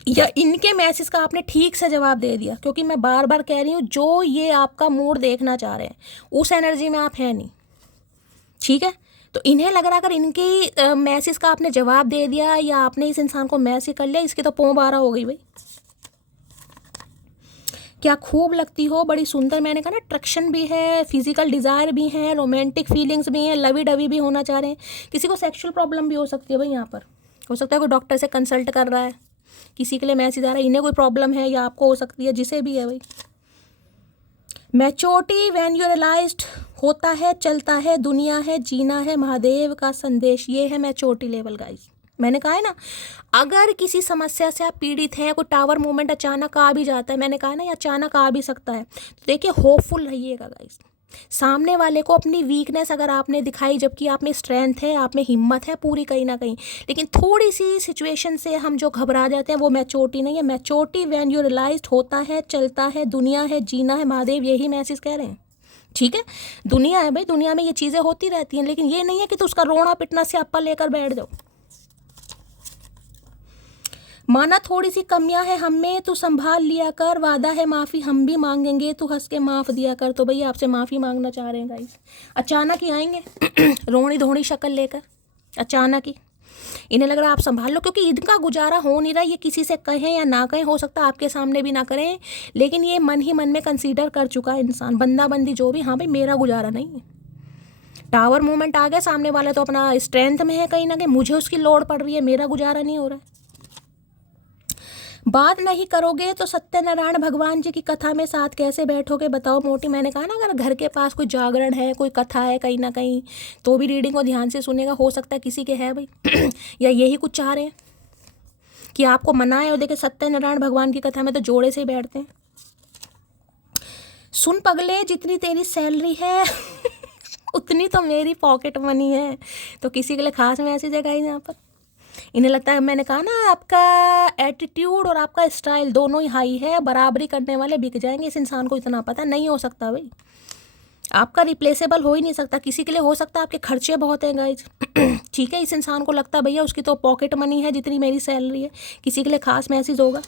या इनके मैसेज का आपने ठीक से जवाब दे दिया, क्योंकि मैं बार बार कह रही हूँ जो ये आपका मूड देखना चाह रहे हैं उस एनर्जी में आप हैं नहीं, ठीक है। तो इन्हें लग रहा है अगर इनकी मैसेज का आपने जवाब दे दिया या आपने इस इंसान को मैसेज कर लिया, इसकी तो पों बारह हो गई भाई। क्या खूब लगती हो, बड़ी सुंदर। मैंने कहा ना अट्रैक्शन भी है, फिजिकल डिज़ायर भी है, रोमांटिक फीलिंग्स भी हैं, लवी डवी भी होना चाह रहे हैं। किसी को सेक्सुअल प्रॉब्लम भी हो सकती है भाई, यहाँ पर हो सकता है कोई डॉक्टर से कंसल्ट कर रहा है, किसी के लिए मैसेज आ रहा है, इन्हें कोई प्रॉब्लम है या आपको हो सकती है, जिसे भी है भाई। मैच्योरिटी व्हेन यू रियलाइज्ड होता है, चलता है, दुनिया है, जीना है, महादेव का संदेश, ये है मैच्योरिटी लेवल गाइस। मैंने कहा है ना अगर किसी समस्या से आप पीड़ित हैं, कोई टावर मूवमेंट अचानक आ भी जाता है, मैंने कहा ना ये अचानक आ भी सकता है, तो देखिए होपफुल रहिएगा गाइस। सामने वाले को अपनी वीकनेस अगर आपने दिखाई, जबकि आप में स्ट्रेंथ है, आप में हिम्मत है पूरी कहीं ना कहीं, लेकिन थोड़ी सी सिचुएशन से हम जो घबरा जाते हैं वो मैच्योरिटी नहीं है। मैच्योरिटी व्हेन यू रियलाइज्ड होता है, चलता है, दुनिया है, जीना है, महादेव यही मैसेज कह रहे हैं, ठीक है। दुनिया है भाई, दुनिया में ये चीज़ें होती रहती हैं, लेकिन ये नहीं है कि तो उसका रोना पिटना से आपा लेकर बैठ जाओ। माना थोड़ी सी कमियां हैं हम में, तू संभाल लिया कर, वादा है माफ़ी हम भी मांगेंगे, तू हंस के माफ़ दिया कर। तो भैया आपसे माफ़ी मांगना चाह रहे हैं गाइस, अचानक ही आएंगे रोनी धोनी शक्ल लेकर, अचानक ही। इन्हें लग रहा है आप संभाल लो, क्योंकि इनका गुजारा हो नहीं रहा, ये किसी से कहें या ना कहें, हो सकता है आपके सामने भी ना करें, लेकिन ये मन ही मन में कंसीडर कर चुका है इंसान, बंदा बंदी जो भी, हाँ भाई मेरा गुजारा नहीं है। टावर मूवमेंट आ गया, सामने वाला तो अपना स्ट्रेंथ में है कहीं ना कहीं, मुझे उसकी लोड़ पड़ रही है, मेरा गुजारा नहीं हो रहा है। बात नहीं करोगे तो सत्यनारायण भगवान जी की कथा में साथ कैसे बैठोगे बताओ मोटी। मैंने कहा ना अगर घर के पास कोई जागरण है, कोई कथा है कहीं ना कहीं, तो भी रीडिंग को ध्यान से सुनेगा, हो सकता है किसी के है भाई या यही कुछ चाह रहे हैं कि आपको मनाए। और देखे सत्यनारायण भगवान की कथा में तो जोड़े से ही बैठते हैं। सुन पगले जितनी तेरी सैलरी है उतनी तो मेरी पॉकेट मनी है। तो किसी के लिए खास मैसेज है गाइस यहाँ पर। इन्हें लगता है, मैंने कहा ना, आपका एटीट्यूड और आपका स्टाइल दोनों ही हाई है, बराबरी करने वाले बिक जाएंगे। इस इंसान को इतना पता नहीं हो सकता भाई, आपका रिप्लेसेबल हो ही नहीं सकता। किसी के लिए हो सकता है, आपके खर्चे बहुत हैं गाइज। ठीक है, इस इंसान को लगता है भैया उसकी तो पॉकेट मनी है जितनी मेरी सैलरी है। किसी के लिए खास मैसेज होगा।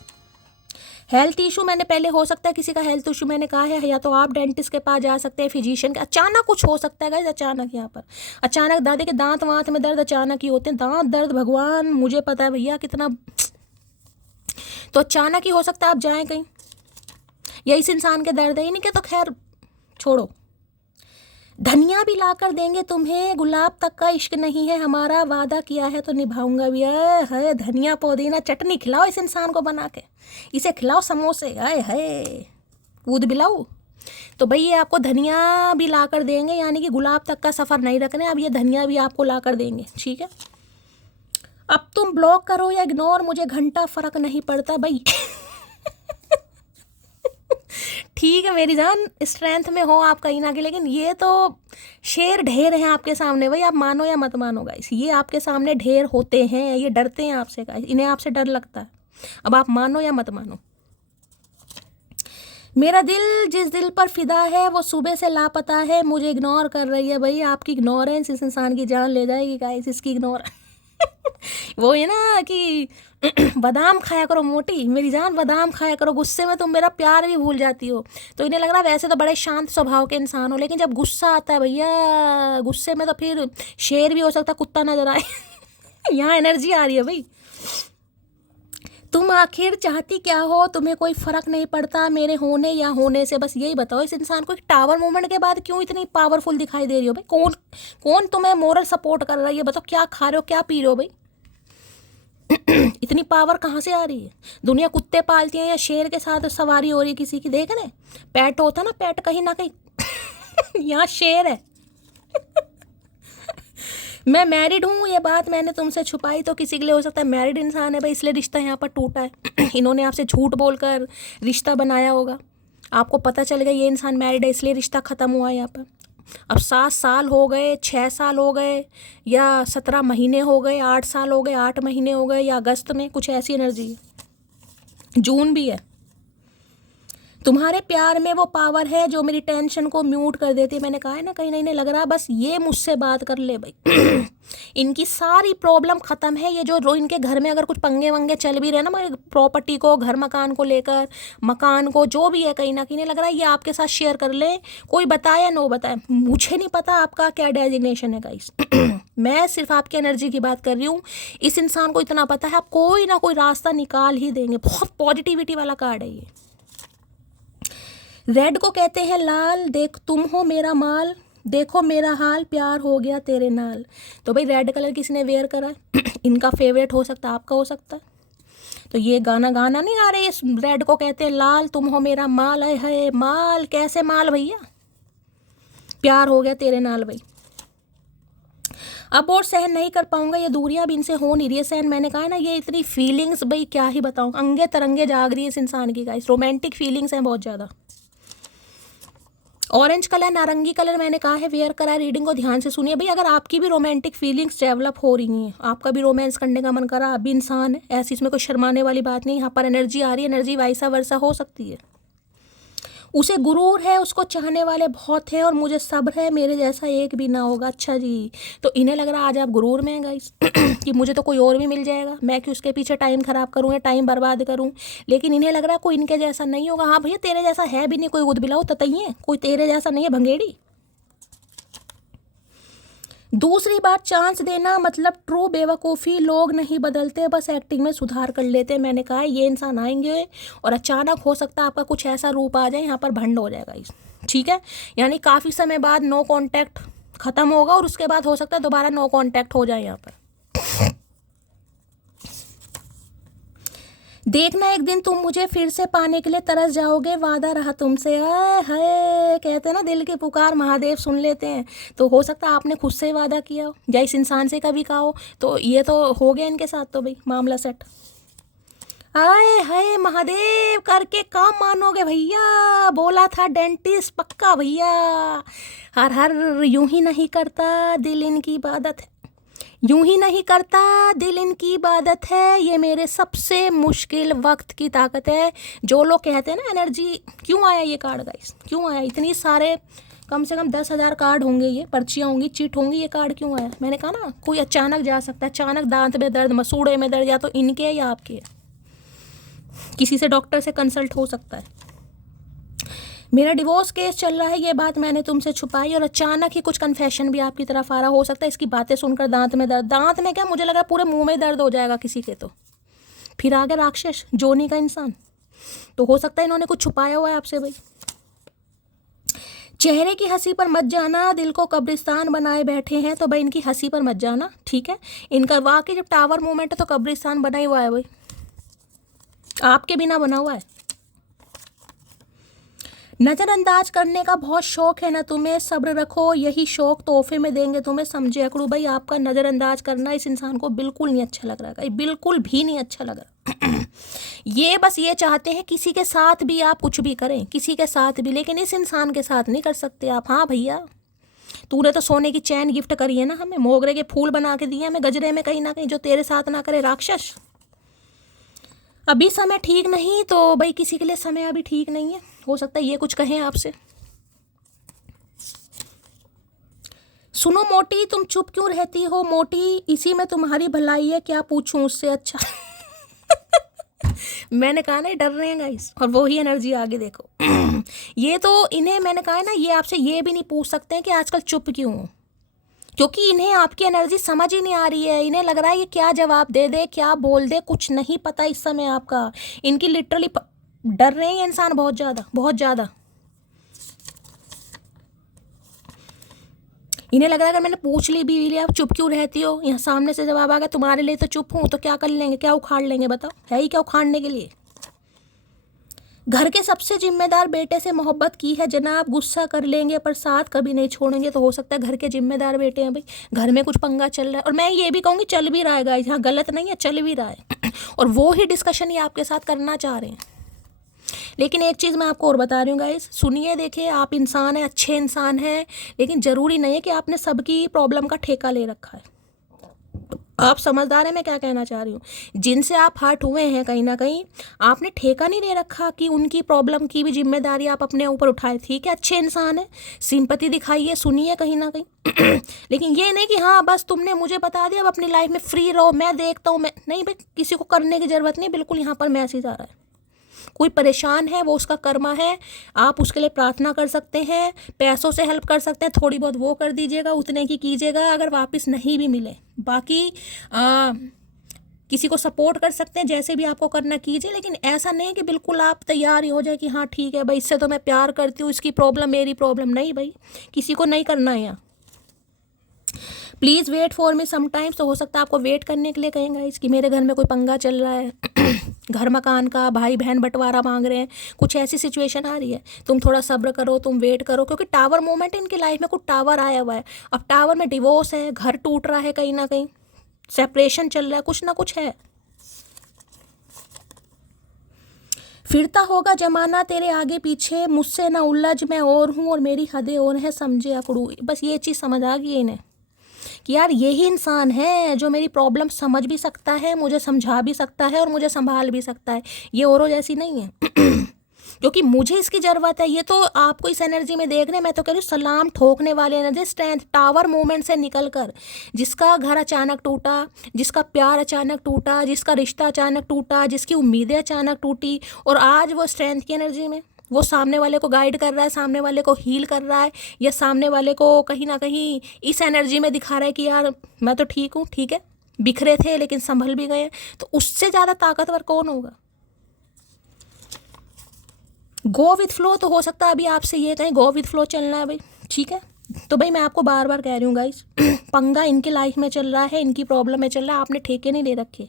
हेल्थ इशू, मैंने पहले हो सकता है किसी का हेल्थ इशू मैंने कहा है, या तो आप डेंटिस्ट के पास जा सकते हैं, फिजिशियन के। अचानक कुछ हो सकता है गाइज, अचानक यहाँ पर अचानक दादे के दांत वांत में दर्द अचानक ही होते हैं। दांत दर्द भगवान मुझे पता है भैया कितना, तो अचानक ही हो सकता है आप जाएँ कहीं, या इस इंसान के दर्द है ही नहीं कि, तो खैर छोड़ो। धनिया भी ला कर देंगे तुम्हें, गुलाब तक का इश्क नहीं है हमारा, वादा किया है तो निभाऊंगा भी। है धनिया पुदीना चटनी खिलाओ इस इंसान को बना के, इसे खिलाओ समोसे, है कूद बिलाओ। तो भाई ये आपको धनिया भी ला कर देंगे, यानी कि गुलाब तक का सफ़र नहीं रखने, अब ये धनिया भी आपको ला कर देंगे। ठीक है, अब तुम ब्लॉक करो या इग्नोर, मुझे घंटा फ़र्क नहीं पड़ता भाई। ठीक है मेरी जान, स्ट्रेंथ में हो आप कहीं ना कहीं, लेकिन ये तो शेर ढेर हैं आपके सामने भाई, आप मानो या मत मानो गाइस, ये आपके सामने ढेर होते हैं, ये डरते हैं आपसे गाइस, इन्हें आपसे डर लगता है। अब आप मानो या मत मानो। मेरा दिल जिस दिल पर फिदा है वो सुबह से लापता है, मुझे इग्नोर कर रही है भाई। आपकी इग्नोरेंस इस इंसान की जान ले जाएगी गाइस, इसकी इग्नोर। वो है ना कि बादाम खाया करो मोटी, मेरी जान बादाम खाया करो, गुस्से में तुम मेरा प्यार भी भूल जाती हो। तो इन्हें लग रहा है वैसे तो बड़े शांत स्वभाव के इंसान हो, लेकिन जब गुस्सा आता है भैया, गुस्से में तो फिर शेर भी हो सकता, कुत्ता नजर आए। यहाँ एनर्जी आ रही है भाई। तुम आखिर चाहती क्या हो, तुम्हें कोई फर्क नहीं पड़ता मेरे होने या होने से, बस यही बताओ। इस इंसान को एक टावर मूवमेंट के बाद क्यों इतनी पावरफुल दिखाई दे रही हो भाई? कौन कौन तुम्हें मोरल सपोर्ट कर रहा है, ये बताओ। क्या खा रहे हो, क्या पी रहे हो भाई? इतनी पावर कहाँ से आ रही है? दुनिया कुत्ते पालती है या शेर के साथ सवारी हो रही है किसी की? देख रहे, पेट होता ना, पेट कहीं ना कहीं। यहाँ शेर है। मैं मैरिड हूँ, ये बात मैंने तुमसे छुपाई तो किसी के लिए हो सकता है मैरिड इंसान है भाई, इसलिए रिश्ता यहाँ पर टूटा है। इन्होंने आपसे झूठ बोलकर रिश्ता बनाया होगा, आपको पता चल गया ये इंसान मैरिड है, इसलिए रिश्ता ख़त्म हुआ यहाँ पर। अब 7 साल हो गए, 6 साल हो गए, या 17 महीने हो गए, 8 साल हो गए, 8 महीने हो गए, या अगस्त में, कुछ ऐसी एनर्जी है। जून भी है। तुम्हारे प्यार में वो पावर है जो मेरी टेंशन को म्यूट कर देती है। मैंने कहा है ना, कहीं नहीं लग रहा बस ये मुझसे बात कर ले भाई। इनकी सारी प्रॉब्लम ख़त्म है। ये जो इनके घर में अगर कुछ पंगे वंगे चल भी रहे ना, प्रॉपर्टी को, घर मकान को लेकर, मकान को, जो भी है, कहीं ना कहीं लग रहा है ये आपके साथ शेयर कर ले। कोई बताए या नो बताए, मुझे नहीं पता आपका क्या डेजिग्नेशन है गाइस। मैं सिर्फ आपकी एनर्जी की बात कर रही हूँ। इस इंसान को इतना पता है आप कोई ना कोई रास्ता निकाल ही देंगे। बहुत पॉजिटिविटी वाला कार्ड है ये। रेड को कहते हैं लाल, देख तुम हो मेरा माल, देखो मेरा हाल, प्यार हो गया तेरे नाल। तो भाई रेड कलर किसी ने वेयर करा है, इनका फेवरेट हो सकता है, आपका हो सकता है। तो ये गाना नहीं गा रहे, इस रेड को कहते हैं लाल, तुम हो मेरा माल। है माल, कैसे माल भैया? प्यार हो गया तेरे नाल भाई। अब और सहन नहीं कर पाऊंगा, ये दूरियां भी इनसे हो नहीं रही है सहन। मैंने कहा ना, ये इतनी फीलिंग्स भाई क्या ही बताऊं, अंगे तरंगे जाग रही है इस इंसान की गाइस। रोमांटिक फीलिंग्स हैं बहुत ज़्यादा। ऑरेंज कलर, नारंगी कलर मैंने कहा है वेयर करा है। रीडिंग को ध्यान से सुनिए भाई। अगर आपकी भी रोमांटिक फीलिंग्स डेवलप हो रही हैं, आपका भी रोमांस करने का मन करा, आप भी इंसान है, ऐसी इसमें कोई शर्माने वाली बात नहीं। यहाँ पर एनर्जी आ रही है, एनर्जी वाइसा वर्सा हो सकती है। उसे गुरूर है, उसको चाहने वाले बहुत हैं, और मुझे सब्र है, मेरे जैसा एक भी ना होगा। अच्छा जी, तो इन्हें लग रहा है आज आप गुरूर में हैं गाइस, कि मुझे तो कोई और भी मिल जाएगा, मैं क्यों उसके पीछे टाइम ख़राब करूँ या टाइम बर्बाद करूँ। लेकिन इन्हें लग रहा है कोई इनके जैसा नहीं होगा। हाँ भैया, तेरे जैसा है भी नहीं कोई, गुदबिलाओ ततइए, कोई तेरे जैसा नहीं है भंगेड़ी। दूसरी बात, चांस देना मतलब ट्रू बेवकूफ़ी। लोग नहीं बदलते, बस एक्टिंग में सुधार कर लेते। मैंने कहा ये इंसान आएंगे और अचानक हो सकता है आपका कुछ ऐसा रूप आ जाए, यहाँ पर भंड हो जाएगा इस। ठीक है, यानी काफ़ी समय बाद नो कांटेक्ट ख़त्म होगा, और उसके बाद हो सकता है दोबारा नो कांटेक्ट हो जाए यहाँ पर। देखना एक दिन तुम मुझे फिर से पाने के लिए तरस जाओगे, वादा रहा तुमसे। है कहते हैं ना, दिल की पुकार महादेव सुन लेते हैं। तो हो सकता है आपने खुद से वादा किया हो, या इस इंसान से कभी कहा हो, तो ये तो हो गया इनके साथ, तो भाई मामला सेट। हाय हाय महादेव, करके काम मानोगे भैया, बोला था डेंटिस्ट पक्का भैया। हर हर, यूं ही नहीं करता दिल इनकी इबादत है, यूं ही नहीं करता दिल इनकी इबादत है, ये मेरे सबसे मुश्किल वक्त की ताकत है। जो लोग कहते हैं ना एनर्जी, क्यों आया ये कार्ड गाइस, क्यों आया? इतनी सारे, कम से कम 10,000 कार्ड होंगे, ये पर्चियाँ होंगी, चिट होंगी, ये कार्ड क्यों आया? मैंने कहा ना, कोई अचानक जा सकता है, अचानक दांत में दर्द, मसूड़े में दर्द, या तो इनके है या आपके है। किसी से डॉक्टर से कंसल्ट हो सकता है। मेरा डिवोर्स केस चल रहा है, ये बात मैंने तुमसे छुपाई, और अचानक ही कुछ कन्फेशन भी आपकी तरफ आ रहा हो सकता है। इसकी बातें सुनकर दांत में दर्द, दांत में क्या, मुझे लग रहा है पूरे मुंह में दर्द हो जाएगा किसी के। तो फिर आगे राक्षस जोनी का इंसान, तो हो सकता है इन्होंने कुछ छुपाया हुआ है आपसे भाई। चेहरे की हंसी पर मत जाना, दिल को कब्रिस्तान बनाए बैठे हैं, तो भाई इनकी हंसी पर मत जाना, ठीक है। इनका वाकई जब टावर मूवमेंट है तो कब्रिस्तान बना ही हुआ है भाई, आपके बिना बना हुआ है। नज़रअंदाज करने का बहुत शौक है ना तुम्हें, सब्र रखो, यही शौक तोहफे में देंगे तुम्हें, समझे अकड़ू भाई। आपका नज़रअंदाज करना इस इंसान को बिल्कुल नहीं अच्छा लग रहा है, बिल्कुल भी नहीं अच्छा लग रहा। ये बस ये चाहते हैं किसी के साथ भी आप कुछ भी करें, किसी के साथ भी, लेकिन इस इंसान के साथ नहीं कर सकते आप। हाँ भैया, तूने तो सोने की चैन गिफ्ट करी है ना हमें, मोगरे के फूल बना के दिए हमें गजरे में, कहीं ना कहीं जो तेरे साथ ना करे राक्षस। अभी समय ठीक नहीं, तो भाई किसी के लिए समय अभी ठीक नहीं है, हो सकता है ये कुछ कहें आपसे। सुनो मोटी, तुम चुप क्यों रहती हो मोटी, इसी में तुम्हारी भलाई है, क्या पूछूं उससे अच्छा। मैंने कहा ना डर रहे हैं गाइस, और वो ही एनर्जी आगे देखो। ये तो इन्हें मैंने कहा है ना, ये आपसे ये भी नहीं पूछ सकते हैं कि आजकल चुप क्यों हो, क्योंकि इन्हें आपकी एनर्जी समझ ही नहीं आ रही है। इन्हें लग रहा है ये क्या जवाब दे दे, क्या बोल दे, कुछ नहीं पता इस समय आपका। इनकी लिटरली डर रहे हैं ये इंसान बहुत ज़्यादा, बहुत ज़्यादा। इन्हें लग रहा है अगर मैंने पूछ ली भी लिया, आप चुप क्यों रहती हो, यहाँ सामने से जवाब आ गया तुम्हारे लिए तो चुप हूँ, तो क्या कर लेंगे, क्या उखाड़ लेंगे बताओ, है ही क्या उखाड़ने के लिए। घर के सबसे जिम्मेदार बेटे से मोहब्बत की है जनाब, गुस्सा कर लेंगे पर साथ कभी नहीं छोड़ेंगे, तो हो सकता है घर के जिम्मेदार बेटे हैं भाई, घर में कुछ पंगा चल रहा है, और मैं ये भी कहूँगी चल भी रहा है गाइस, यहाँ गलत नहीं है, चल भी रहा है। और वो ही डिस्कशन ये आपके साथ करना चाह रहे हैं। लेकिन एक चीज़ मैं आपको और बता रही हूँ गाइस, सुनिए, देखिए, आप इंसान हैं, अच्छे इंसान हैं, लेकिन ज़रूरी नहीं है कि आपने सबकी प्रॉब्लम का ठेका ले रखा है। आप समझदार हैं मैं क्या कहना चाह रही हूँ। जिनसे आप हर्ट हुए हैं कहीं ना कहीं, आपने ठेका नहीं ले रखा कि उनकी प्रॉब्लम की भी जिम्मेदारी आप अपने ऊपर उठाए। ठीक है, अच्छे इंसान है, सिंपैथी दिखाइए, सुनिए कहीं ना कहीं। लेकिन ये नहीं कि हाँ बस तुमने मुझे बता दिया, अब अपनी लाइफ में फ्री रहो, मैं देखता हूँ, मैं नहीं भाई, किसी को करने की ज़रूरत नहीं। बिल्कुल यहाँ पर मैसेज आ रहा है, कोई परेशान है वो उसका कर्मा है, आप उसके लिए प्रार्थना कर सकते हैं, पैसों से हेल्प कर सकते हैं, थोड़ी बहुत वो कर दीजिएगा, उतने की कीजिएगा अगर वापस नहीं भी मिले। बाकी किसी को सपोर्ट कर सकते हैं, जैसे भी आपको करना कीजिए, लेकिन ऐसा नहीं कि बिल्कुल आप तैयार ही हो जाए कि हाँ ठीक है भाई, इससे तो मैं प्यार करती हूँ, इसकी प्रॉब्लम मेरी प्रॉब्लम नहीं भाई, किसी को नहीं करना है यहाँ। Please wait for me sometimes, तो हो सकता है आपको वेट करने के लिए कहेंगे इसकी, मेरे घर में कोई पंगा चल रहा है, घर मकान का, भाई बहन बंटवारा मांग रहे हैं, कुछ ऐसी सिचुएशन आ रही है, तुम थोड़ा सब्र करो, तुम वेट करो, क्योंकि टावर मोमेंट इनकी लाइफ में कुछ टावर आया हुआ है। अब टावर में डिवोर्स है, घर टूट रहा है, कहीं ना कहीं सेपरेशन चल रहा है, कुछ ना कुछ है। फिरता होगा जमाना तेरे आगे पीछे, मुझसे ना उलझ, मैं और हूँ और मेरी हदें और हैं, समझे अकड़ू। बस ये चीज़ समझ आ गई इन्हें कि यार यही इंसान है जो मेरी प्रॉब्लम समझ भी सकता है, मुझे समझा भी सकता है और मुझे संभाल भी सकता है। ये औरों जैसी नहीं है। क्योंकि मुझे इसकी ज़रूरत है। ये तो आपको इस एनर्जी में देख रहे हैं, मैं तो कह रही हूँ सलाम ठोकने वाले एनर्जी, स्ट्रेंथ, टावर मूवमेंट से निकल कर, जिसका घर अचानक टूटा, जिसका प्यार अचानक टूटा, जिसका रिश्ता अचानक टूटा, जिसकी उम्मीदें अचानक टूटी, और आज वो स्ट्रेंथ की एनर्जी में वो सामने वाले को गाइड कर रहा है, सामने वाले को हील कर रहा है, या सामने वाले को कहीं ना कहीं इस एनर्जी में दिखा रहा है कि यार मैं तो ठीक हूँ, ठीक है, बिखरे थे लेकिन संभल भी गए। तो उससे ज़्यादा ताकतवर कौन होगा। गो विथ फ्लो, तो हो सकता है अभी आपसे ये कहें गो विथ फ्लो चलना है भाई, ठीक है। तो भाई मैं आपको बार बार कह रही हूँ गाइस, पंगा इनकी लाइफ में चल रहा है, इनकी प्रॉब्लम में चल रहा है, आपने ठेके नहीं ले रखे।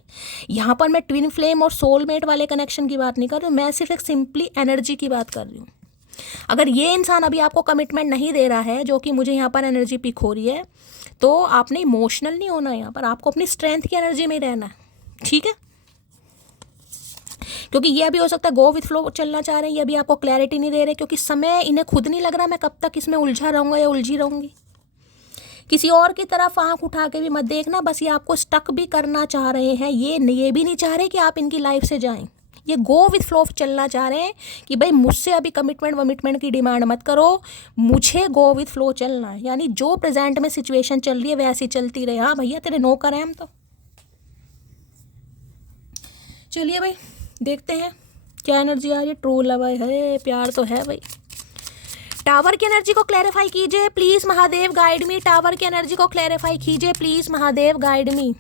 यहाँ पर मैं ट्विन फ्लेम और सोलमेट वाले कनेक्शन की बात नहीं कर रही हूँ, मैं सिर्फ एक सिंपली एनर्जी की बात कर रही हूँ। अगर ये इंसान अभी आपको कमिटमेंट नहीं दे रहा है, जो कि मुझे यहाँ पर एनर्जी पिक हो रही है, तो आपने इमोशनल नहीं होना, यहाँ पर आपको अपनी स्ट्रेंथ की एनर्जी में ही रहना है, ठीक है। क्योंकि ये अभी हो सकता है गो विथ फ्लो चलना चाह रहे हैं, ये अभी आपको क्लैरिटी नहीं दे रहे, क्योंकि समय इन्हें खुद नहीं लग रहा मैं कब तक इसमें उलझा रहूँगा या उलझी रहूँगी। किसी और की तरफ आँख उठा के भी मत देखना, बस ये आपको स्टक भी करना चाह रहे हैं, ये भी नहीं चाह रहे कि आप इनकी लाइफ से जाएं। ये गो विथ फ्लो चलना चाह रहे हैं कि भाई मुझसे अभी कमिटमेंट की डिमांड मत करो, मुझे गो विथ फ्लो चलना है, यानी जो प्रेजेंट में सिचुएशन चल रही है वैसी चलती रहे। हाँ भैया तेरे नौकर हैं हम तो। चलिए भाई देखते हैं क्या एनर्जी आ रही है। ट्रू लव है, प्यार तो है भाई। टावर की एनर्जी को क्लैरिफाई कीजिए please Mahadev guide me. Tower की एनर्जी को क्लैरिफाई कीजिए please Mahadev guide me.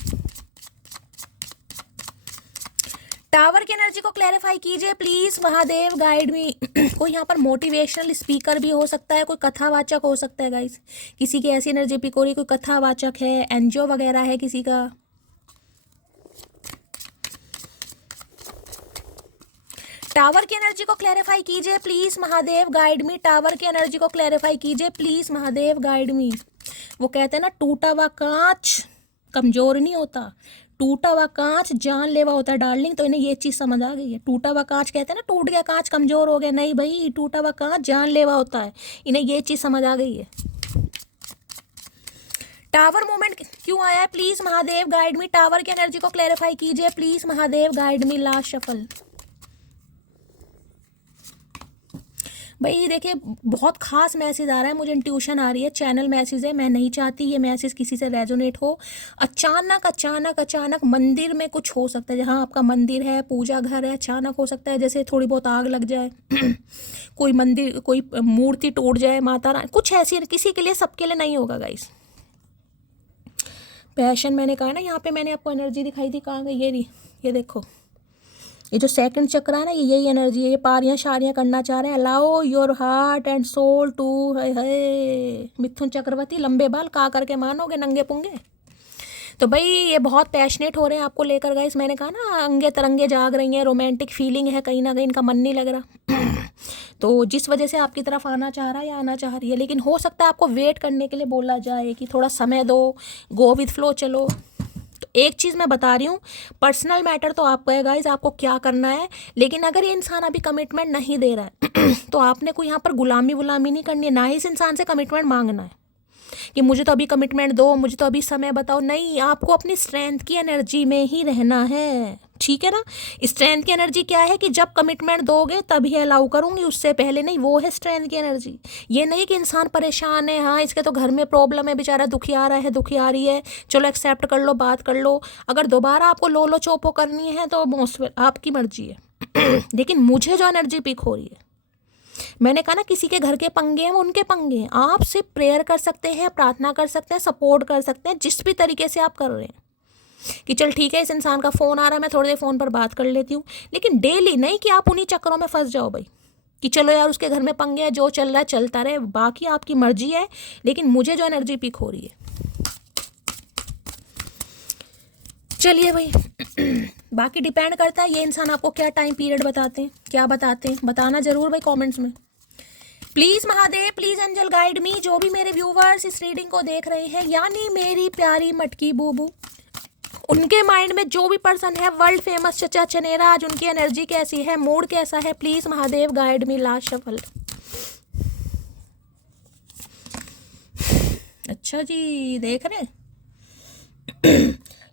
Tower की एनर्जी को क्लैरिफाई कीजिए प्लीज महादेव गाइड मी। कोई यहाँ पर मोटिवेशनल स्पीकर भी हो सकता है, कोई कथावाचक हो सकता है गाइस। किसी की ऐसी एनर्जी पिक हो रही, कोई कथावाचक है, एनजीओ वगैरह है किसी का। टावर की एनर्जी को क्लैरिफाई कीजिए please Mahadev guide me. Tower की एनर्जी को क्लैरिफाई कीजिए प्लीज महादेव गाइड मी। वो कहते हैं ना टूटा हुआ कांच कमजोर नहीं होता, टूटा हुआ कांच जानलेवा होता है डार्लिंग। तो इन्हें ये चीज समझ आ गई है। टूटा हुआ कांच कहते हैं ना, टूट गया कांच कमजोर हो गया, नहीं भाई, टूटा हुआ कांच जानलेवा होता है। इन्हें ये चीज समझ आ गई है। टावर मूवमेंट क्यों आया है please Mahadev guide me. Tower की एनर्जी को क्लैरिफाई कीजिए please Mahadev guide me. Last shuffle. भाई देखिए बहुत खास मैसेज आ रहा है, मुझे इंट्यूशन आ रही है, चैनल मैसेज है। मैं नहीं चाहती ये मैसेज किसी से रेजोनेट हो। अचानक मंदिर में कुछ हो सकता है, जहाँ आपका मंदिर है, पूजा घर है, अचानक हो सकता है जैसे थोड़ी बहुत आग लग जाए कोई मंदिर, कोई मूर्ति टूट जाए, माता रानी, कुछ ऐसी। किसी के लिए, सबके लिए नहीं होगा गाइस। पैशन मैंने कहा ना, यहाँ पे मैंने आपको एनर्जी दिखाई थी, कहाँ गई ये रही, ये देखो, ये जो सेकंड चक्र है ना, ये यही एनर्जी है। ये पारियां शारियां करना चाह रहे हैं। Allow your heart and soul to है मिथुन चक्रवर्ती। लंबे बाल का करके मानोगे नंगे पुंगे। तो भाई ये बहुत पैशनेट हो रहे हैं आपको लेकर गाइस। मैंने कहा ना अंगे तरंगे जाग रही हैं, रोमांटिक फीलिंग है, कहीं ना कहीं इनका मन नहीं लग रहा तो जिस वजह से आपकी तरफ आना चाह रहा है या आना चाह रही है, लेकिन हो सकता है आपको वेट करने के लिए बोला जाए कि थोड़ा समय दो, गो विथ फ्लो चलो। तो एक चीज़ मैं बता रही हूँ, पर्सनल मैटर तो आपको है गाइज, आपको क्या करना है। लेकिन अगर ये इंसान अभी कमिटमेंट नहीं दे रहा है तो आपने कोई यहाँ पर गुलामी नहीं करनी है, ना ही इस इंसान से कमिटमेंट मांगना है कि मुझे तो अभी कमिटमेंट दो, मुझे तो अभी समय बताओ। नहीं, आपको अपनी स्ट्रेंथ की एनर्जी में ही रहना है, ठीक है ना। स्ट्रेंथ की एनर्जी क्या है कि जब कमिटमेंट दोगे तभी अलाउ करूंगी, उससे पहले नहीं। वो है स्ट्रेंथ की एनर्जी। ये नहीं कि इंसान परेशान है, हाँ इसके तो घर में प्रॉब्लम है, बेचारा दुखी आ रहा है, दुखी आ रही है, चलो एक्सेप्ट कर लो, बात कर लो। अगर दोबारा आपको लो चोपो करनी है तो मोस्ट आपकी मर्जी है लेकिन मुझे जो एनर्जी पिक हो रही है, मैंने कहा ना किसी के घर के पंगे हैं वो उनके पंगे हैं। आप सिर्फ प्रेयर कर सकते हैं, प्रार्थना कर सकते हैं, सपोर्ट कर सकते हैं, जिस भी तरीके से आप कर रहे हैं कि चल ठीक है इस इंसान का फ़ोन आ रहा है, मैं थोड़ी देर फ़ोन पर बात कर लेती हूँ। लेकिन डेली नहीं कि आप उन्हीं चक्करों में फंस जाओ भाई कि चलो यार उसके घर में पंगे हैं, जो चल रहा है चलता रहे, बाकी आपकी मर्जी है। लेकिन मुझे जो एनर्जी पिक हो रही है, चलिए भाई बाकी डिपेंड करता है ये इंसान आपको क्या टाइम पीरियड बताते हैं, क्या बताते हैं, बताना ज़रूर भाई कमेंट्स में। Please Mahadev, please angel guide me. जो भी मेरे व्यूवर्स इस रीडिंग को देख रहे हैं, यानी मेरी प्यारी मटकी बूबू, उनके माइंड में जो भी पर्सन है, वर्ल्ड फेमस चचा चनेरा, आज उनकी एनर्जी कैसी है, मूड कैसा है, please Mahadev guide me. Last shuffle. अच्छा जी, देख रहे हैं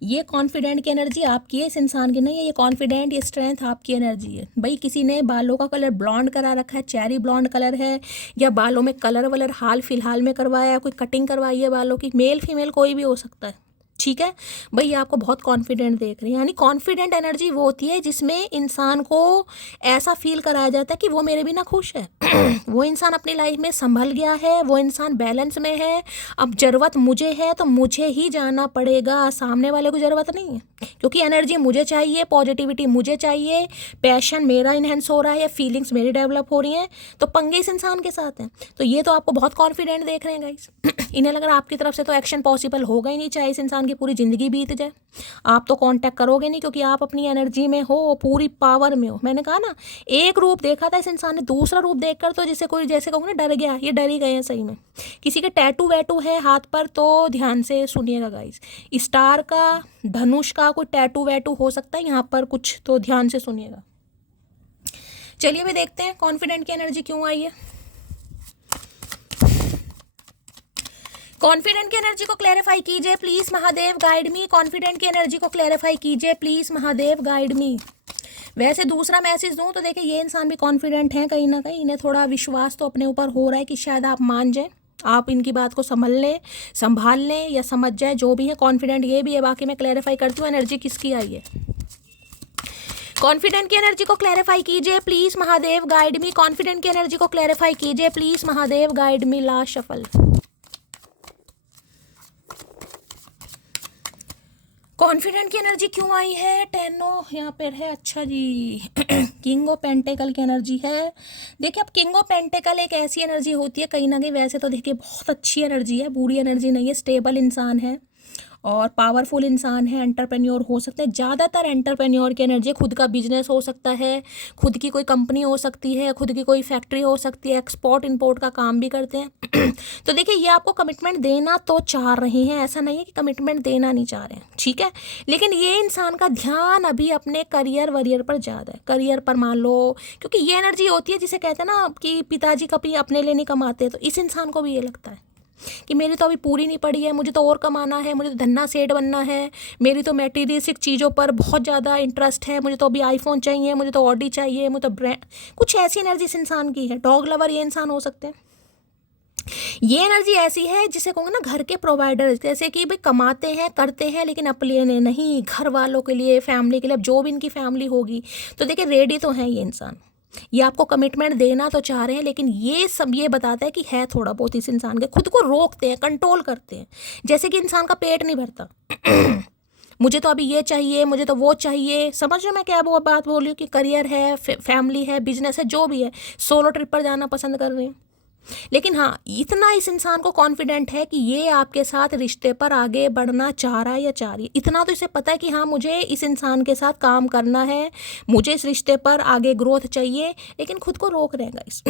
ये कॉन्फिडेंट की एनर्जी आपकी है, इस इंसान की नहीं है। ये कॉन्फिडेंट, ये स्ट्रेंथ आपकी एनर्जी है भाई। किसी ने बालों का कलर ब्लॉन्ड करा रखा है, चेरी ब्लॉन्ड कलर है, या बालों में कलर वलर हाल फिलहाल में करवाया, कोई कटिंग करवाई है बालों की, मेल फीमेल कोई भी हो सकता है, ठीक है भाई। आपको बहुत कॉन्फिडेंट देख रहे हैं, यानी कॉन्फिडेंट एनर्जी वो होती है जिसमें इंसान को ऐसा फील कराया जाता है कि वो मेरे बिना खुश है वो इंसान अपनी लाइफ में संभल गया है, वो इंसान बैलेंस में है। अब ज़रूरत मुझे है तो मुझे ही जाना पड़ेगा, सामने वाले को ज़रूरत नहीं है, क्योंकि एनर्जी मुझे चाहिए, पॉजिटिविटी मुझे चाहिए, पैशन मेरा इन्हेंस हो रहा है, फीलिंग्स मेरी डेवलप हो रही हैं, तो पंगे इस इंसान के साथ हैं। तो ये तो आपको बहुत कॉन्फिडेंट देख रहे हैं गाइस इन्हें लग रहा है आपकी तरफ से तो एक्शन पॉसिबल होगा ही नहीं, चाहे इस इंसान की पूरी ज़िंदगी बीत जाए, आप तो कांटेक्ट करोगे नहीं, क्योंकि आप अपनी एनर्जी में हो, पूरी पावर में हो। मैंने कहा ना, एक रूप देखा था इस इंसान ने, दूसरा रूप देखकर तो जैसे कोई, जैसे कहूँगा ना, डर गया। ये डर ही गए हैं सही में। किसी के टैटू वैटू है हाथ पर तो ध्यान से सुनिएगा गाइस। स्टार का, धनुष का कोई टैटू वैटू हो सकता है यहाँ पर कुछ, तो ध्यान से सुनिएगा। चलिए भी देखते हैं कॉन्फिडेंट की एनर्जी क्यों आई है। कॉन्फिडेंट की एनर्जी को क्लैरिफाई कीजिए please Mahadev, guide me. Confident की एनर्जी को क्लैरिफाई कीजिए प्लीज महादेव, गाइड मी। वैसे दूसरा मैसेज दूं तो देखिए ये इंसान भी कॉन्फिडेंट है कहीं ना कहीं, इन्हें थोड़ा विश्वास तो अपने ऊपर हो रहा है कि शायद आप मान जाए, आप इनकी बात को संभाल लें या समझ जाए, जो भी है। कॉन्फिडेंट ये भी है। बाकी मैं क्लैरिफाई करती हूँ एनर्जी किसकी आई है। कॉन्फिडेंट की एनर्जी को क्लैरिफाई कीजिए please Mahadev, guide me. Confident की एनर्जी को क्लैरिफाई कीजिए please Mahadev, guide me. Last shuffle. Confident की एनर्जी क्यों आई है? टेनो यहाँ पर है। अच्छा जी किंग ऑफ पेंटेकल की एनर्जी है। देखिए अब किंग ऑफ पेंटेकल एक ऐसी एनर्जी होती है कहीं ना कहीं, वैसे तो देखिए बहुत अच्छी एनर्जी है, बुरी एनर्जी नहीं है। स्टेबल इंसान है और पावरफुल इंसान है, एंटरप्रेन्योर हो सकते हैं। ज़्यादातर एंटरप्रेन्योर की एनर्जी, खुद का बिजनेस हो सकता है, खुद की कोई कंपनी हो सकती है, खुद की कोई फैक्ट्री हो सकती है, एक्सपोर्ट इंपोर्ट का काम भी करते हैं। तो देखिए ये आपको कमिटमेंट देना तो चाह रहे हैं, ऐसा नहीं है कि कमिटमेंट देना नहीं चाह रहे हैं, ठीक है। लेकिन ये इंसान का ध्यान अभी अपने करियर वरियर पर ज़्यादा है, करियर पर मान लो, क्योंकि ये एनर्जी होती है जिसे कहते हैं ना कि पिताजी कभी अपने लिए नहीं कमाते, तो इस इंसान को भी ये लगता है कि मेरी तो अभी पूरी नहीं पड़ी है, मुझे तो और कमाना है, मुझे तो धन्ना सेठ बनना है, मेरी तो मटेरियलिस्टिक चीज़ों पर बहुत ज़्यादा इंटरेस्ट है, मुझे तो अभी आईफोन चाहिए, मुझे तो ऑडी चाहिए, मुझे तो ब्रांड, कुछ ऐसी एनर्जी इस इंसान की है। डॉग लवर ये इंसान हो सकते हैं। ये एनर्जी ऐसी है जिसे कहूँगा ना घर के प्रोवाइडर, जैसे कि भाई कमाते हैं करते हैं लेकिन अपने नहीं, घर वालों के लिए, फैमिली के लिए, अब जो भी इनकी फैमिली होगी। तो देखिए रेडी तो है ये इंसान, ये आपको कमिटमेंट देना तो चाह रहे हैं, लेकिन ये सब ये बताता है कि है थोड़ा बहुत इस इंसान के, खुद को रोकते हैं, कंट्रोल करते हैं। जैसे कि इंसान का पेट नहीं भरता मुझे तो अभी ये चाहिए, मुझे तो वो चाहिए। समझ रहे मैं क्या वो बात बोल रही हूँ कि करियर है, फैमिली है, बिजनेस है, जो भी है, सोलो ट्रिप पर जाना पसंद कर रहे हैं। लेकिन हाँ इतना इस इंसान को कॉन्फिडेंट है कि ये आपके साथ रिश्ते पर आगे बढ़ना चाह रहा है या चाह रही है। इतना तो इसे पता है कि हाँ मुझे इस इंसान के साथ काम करना है, मुझे इस रिश्ते पर आगे ग्रोथ चाहिए, लेकिन खुद को रोक रहेगा इस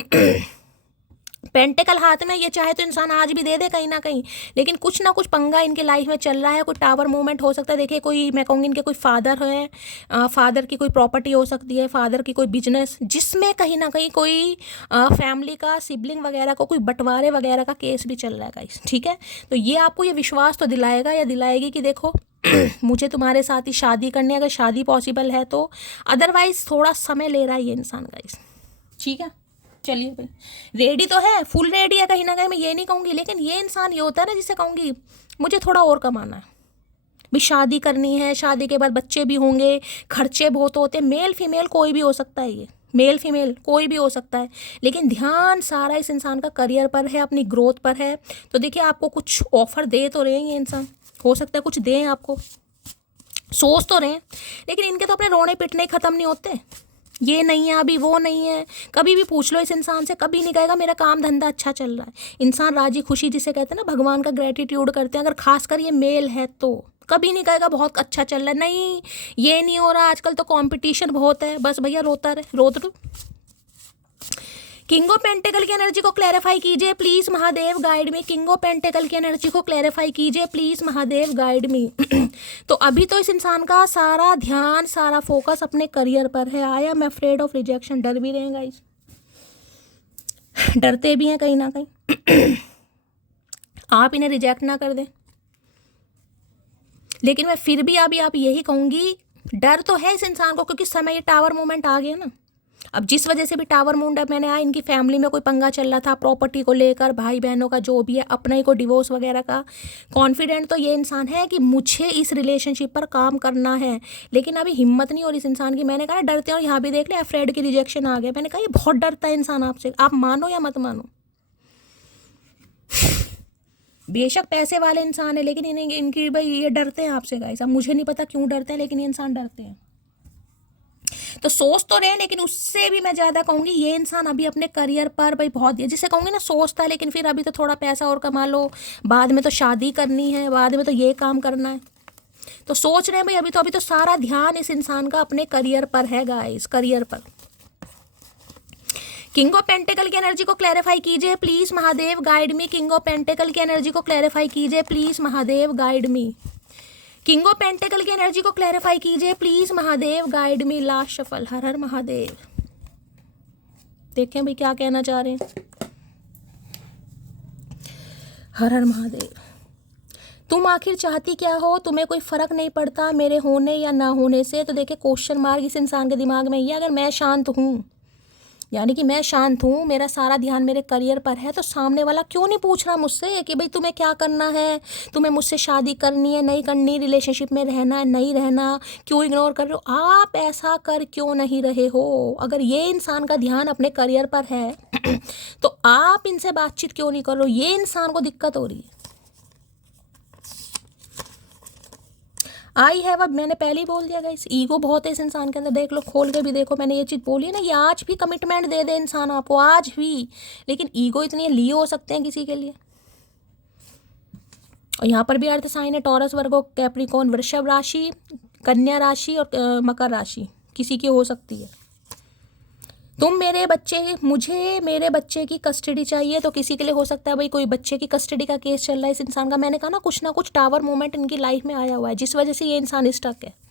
पेंटेकल हाथ में, ये चाहे तो इंसान आज भी दे दे कहीं ना कहीं, लेकिन कुछ ना कुछ पंगा इनके लाइफ में चल रहा है। कोई टावर मूवमेंट हो सकता है। देखिए कोई, मैं कहूँगी इनके कोई फादर है, फादर की कोई प्रॉपर्टी हो सकती है, फादर की कोई बिजनेस, जिसमें कहीं ना कहीं कोई फैमिली का, सिबलिंग वगैरह को कोई बंटवारे वगैरह का केस भी चल रहा है गाइस, ठीक है। तो ये आपको ये विश्वास तो दिलाएगा या दिलाएगी कि देखो मुझे तुम्हारे साथ ही शादी करनी है, अगर शादी पॉसिबल है तो, अदरवाइज थोड़ा समय ले रहा है ये इंसान गाइस, ठीक है। चलिए भाई रेडी तो है, फुल रेडी है कहीं ना कहीं, मैं ये नहीं कहूँगी, लेकिन ये इंसान ये होता है ना जिसे कहूँगी मुझे थोड़ा और कमाना है, भी शादी करनी है, शादी के बाद बच्चे भी होंगे, खर्चे बहुत होते हैं। मेल फीमेल कोई भी हो सकता है, ये मेल फीमेल कोई भी हो सकता है, लेकिन ध्यान सारा इस इंसान का करियर पर है, अपनी ग्रोथ पर है। तो देखिए आपको कुछ ऑफर दे तो रहे हैं ये इंसान, हो सकता है कुछ दें आपको, सोच तो रहे हैं, लेकिन इनके तो अपने रोने पिटने ख़त्म नहीं होते। ये नहीं है अभी, वो नहीं है, कभी भी पूछ लो इस इंसान से, कभी नहीं कहेगा मेरा काम धंधा अच्छा चल रहा है। इंसान राजी खुशी जिसे कहते हैं ना, भगवान का ग्रेटिट्यूड करते हैं, अगर खासकर ये मेल है तो कभी नहीं कहेगा बहुत अच्छा चल रहा है, नहीं ये नहीं हो रहा, आजकल तो कंपटीशन बहुत है, बस भैया रोता रहे, रोत लो। किंग ऑफ पेंटेकल की एनर्जी को क्लैरिफाई कीजिए please Mahadev, guide me. King of pentacle की एनर्जी को क्लैरिफाई कीजिए प्लीज महादेव, गाइड मी। तो अभी तो इस इंसान का सारा ध्यान, सारा फोकस अपने करियर पर है। I am afraid of rejection, डर भी रहे हैं गाइस, डरते भी हैं कहीं ना कहीं आप इन्हें रिजेक्ट ना कर दें, लेकिन मैं फिर भी अभी आप यही कहूँगी, डर तो है इस इंसान को, क्योंकि समय ये टावर मूवमेंट आ गया ना। अब जिस वजह से भी टावर मूवमेंट मैंने आया, इनकी फैमिली में कोई पंगा चल रहा था प्रॉपर्टी को लेकर, भाई बहनों का जो भी है, अपना ही को डिवोर्स वगैरह का। कॉन्फिडेंट तो ये इंसान है कि मुझे इस रिलेशनशिप पर काम करना है, लेकिन अभी हिम्मत नहीं हो रही इस इंसान की। मैंने कहा डरते हैं, और यहाँ भी देख ले अफ्रेड की रिजेक्शन आ गया। मैंने कहा ये बहुत डरता है इंसान आपसे, आप मानो या मत मानो। बेशक पैसे वाले इंसान है, लेकिन इनकी भाई ये डरते हैं आपसे गाइस। अब मुझे नहीं पता क्यों डरते हैं, लेकिन ये इंसान डरते हैं। तो सोच तो रहे, लेकिन उससे भी मैं ज़्यादा कहूँगी ये इंसान अभी अपने करियर पर भाई बहुत, जिसे कहूँगी ना सोचता है, लेकिन फिर अभी तो थोड़ा पैसा और कमा लो, बाद में तो शादी करनी है, बाद में तो ये काम करना है, तो सोच रहे हैं भाई अभी तो सारा ध्यान इस इंसान का अपने करियर पर है गाइस, करियर पर। किंग ऑफ पेंटेकल की एनर्जी को क्लैरिफाई कीजिए please Mahadev, guide me. King of pentacle की एनर्जी को क्लैरिफाई कीजिए please Mahadev, guide me. King of pentacle की एनर्जी को क्लैरिफाई कीजिए please Mahadev, guide me. Last shuffle, हर हर महादेव। देखें भाई क्या कहना चाह रहे हैं। हर हर महादेव। तुम आखिर चाहती क्या हो, तुम्हें कोई फ़र्क नहीं पड़ता मेरे होने या ना होने से। तो देखिए क्वेश्चन मार्क इस इंसान के दिमाग में ये, अगर मैं शांत हूँ, यानी कि मैं शांत हूँ, मेरा सारा ध्यान मेरे करियर पर है, तो सामने वाला क्यों नहीं पूछ रहा मुझसे कि भाई तुम्हें क्या करना है, तुम्हें मुझसे शादी करनी है नहीं करनी, रिलेशनशिप में रहना है नहीं रहना, क्यों इग्नोर कर रहे हो, आप ऐसा कर क्यों नहीं रहे हो। अगर ये इंसान का ध्यान अपने करियर पर है तो आप इनसे बातचीत क्यों नहीं कर रहे हो, ये इंसान को दिक्कत हो रही है। आई है, अब मैंने पहले ही बोल दिया गाइस, ईगो बहुत है इस इंसान के अंदर। देख लो, खोल के भी देखो, मैंने ये चीज़ बोली है ना, ये आज भी कमिटमेंट दे दे इंसान आपको, आज भी, लेकिन ईगो इतनी लिए हो सकते हैं किसी के लिए। और यहाँ पर भी अर्थ साइन है टॉरस, वर्गो, कैप्रिकॉन, वृषभ राशि, कन्या राशि और मकर राशि किसी की हो सकती है। तुम मेरे बच्चे, मुझे मेरे बच्चे की कस्टडी चाहिए, तो किसी के लिए हो सकता है भाई कोई बच्चे की कस्टडी का केस चल रहा है इस इंसान का। मैंने कहा ना कुछ टावर मोमेंट इनकी लाइफ में आया हुआ है जिस वजह से ये इंसान स्टक है।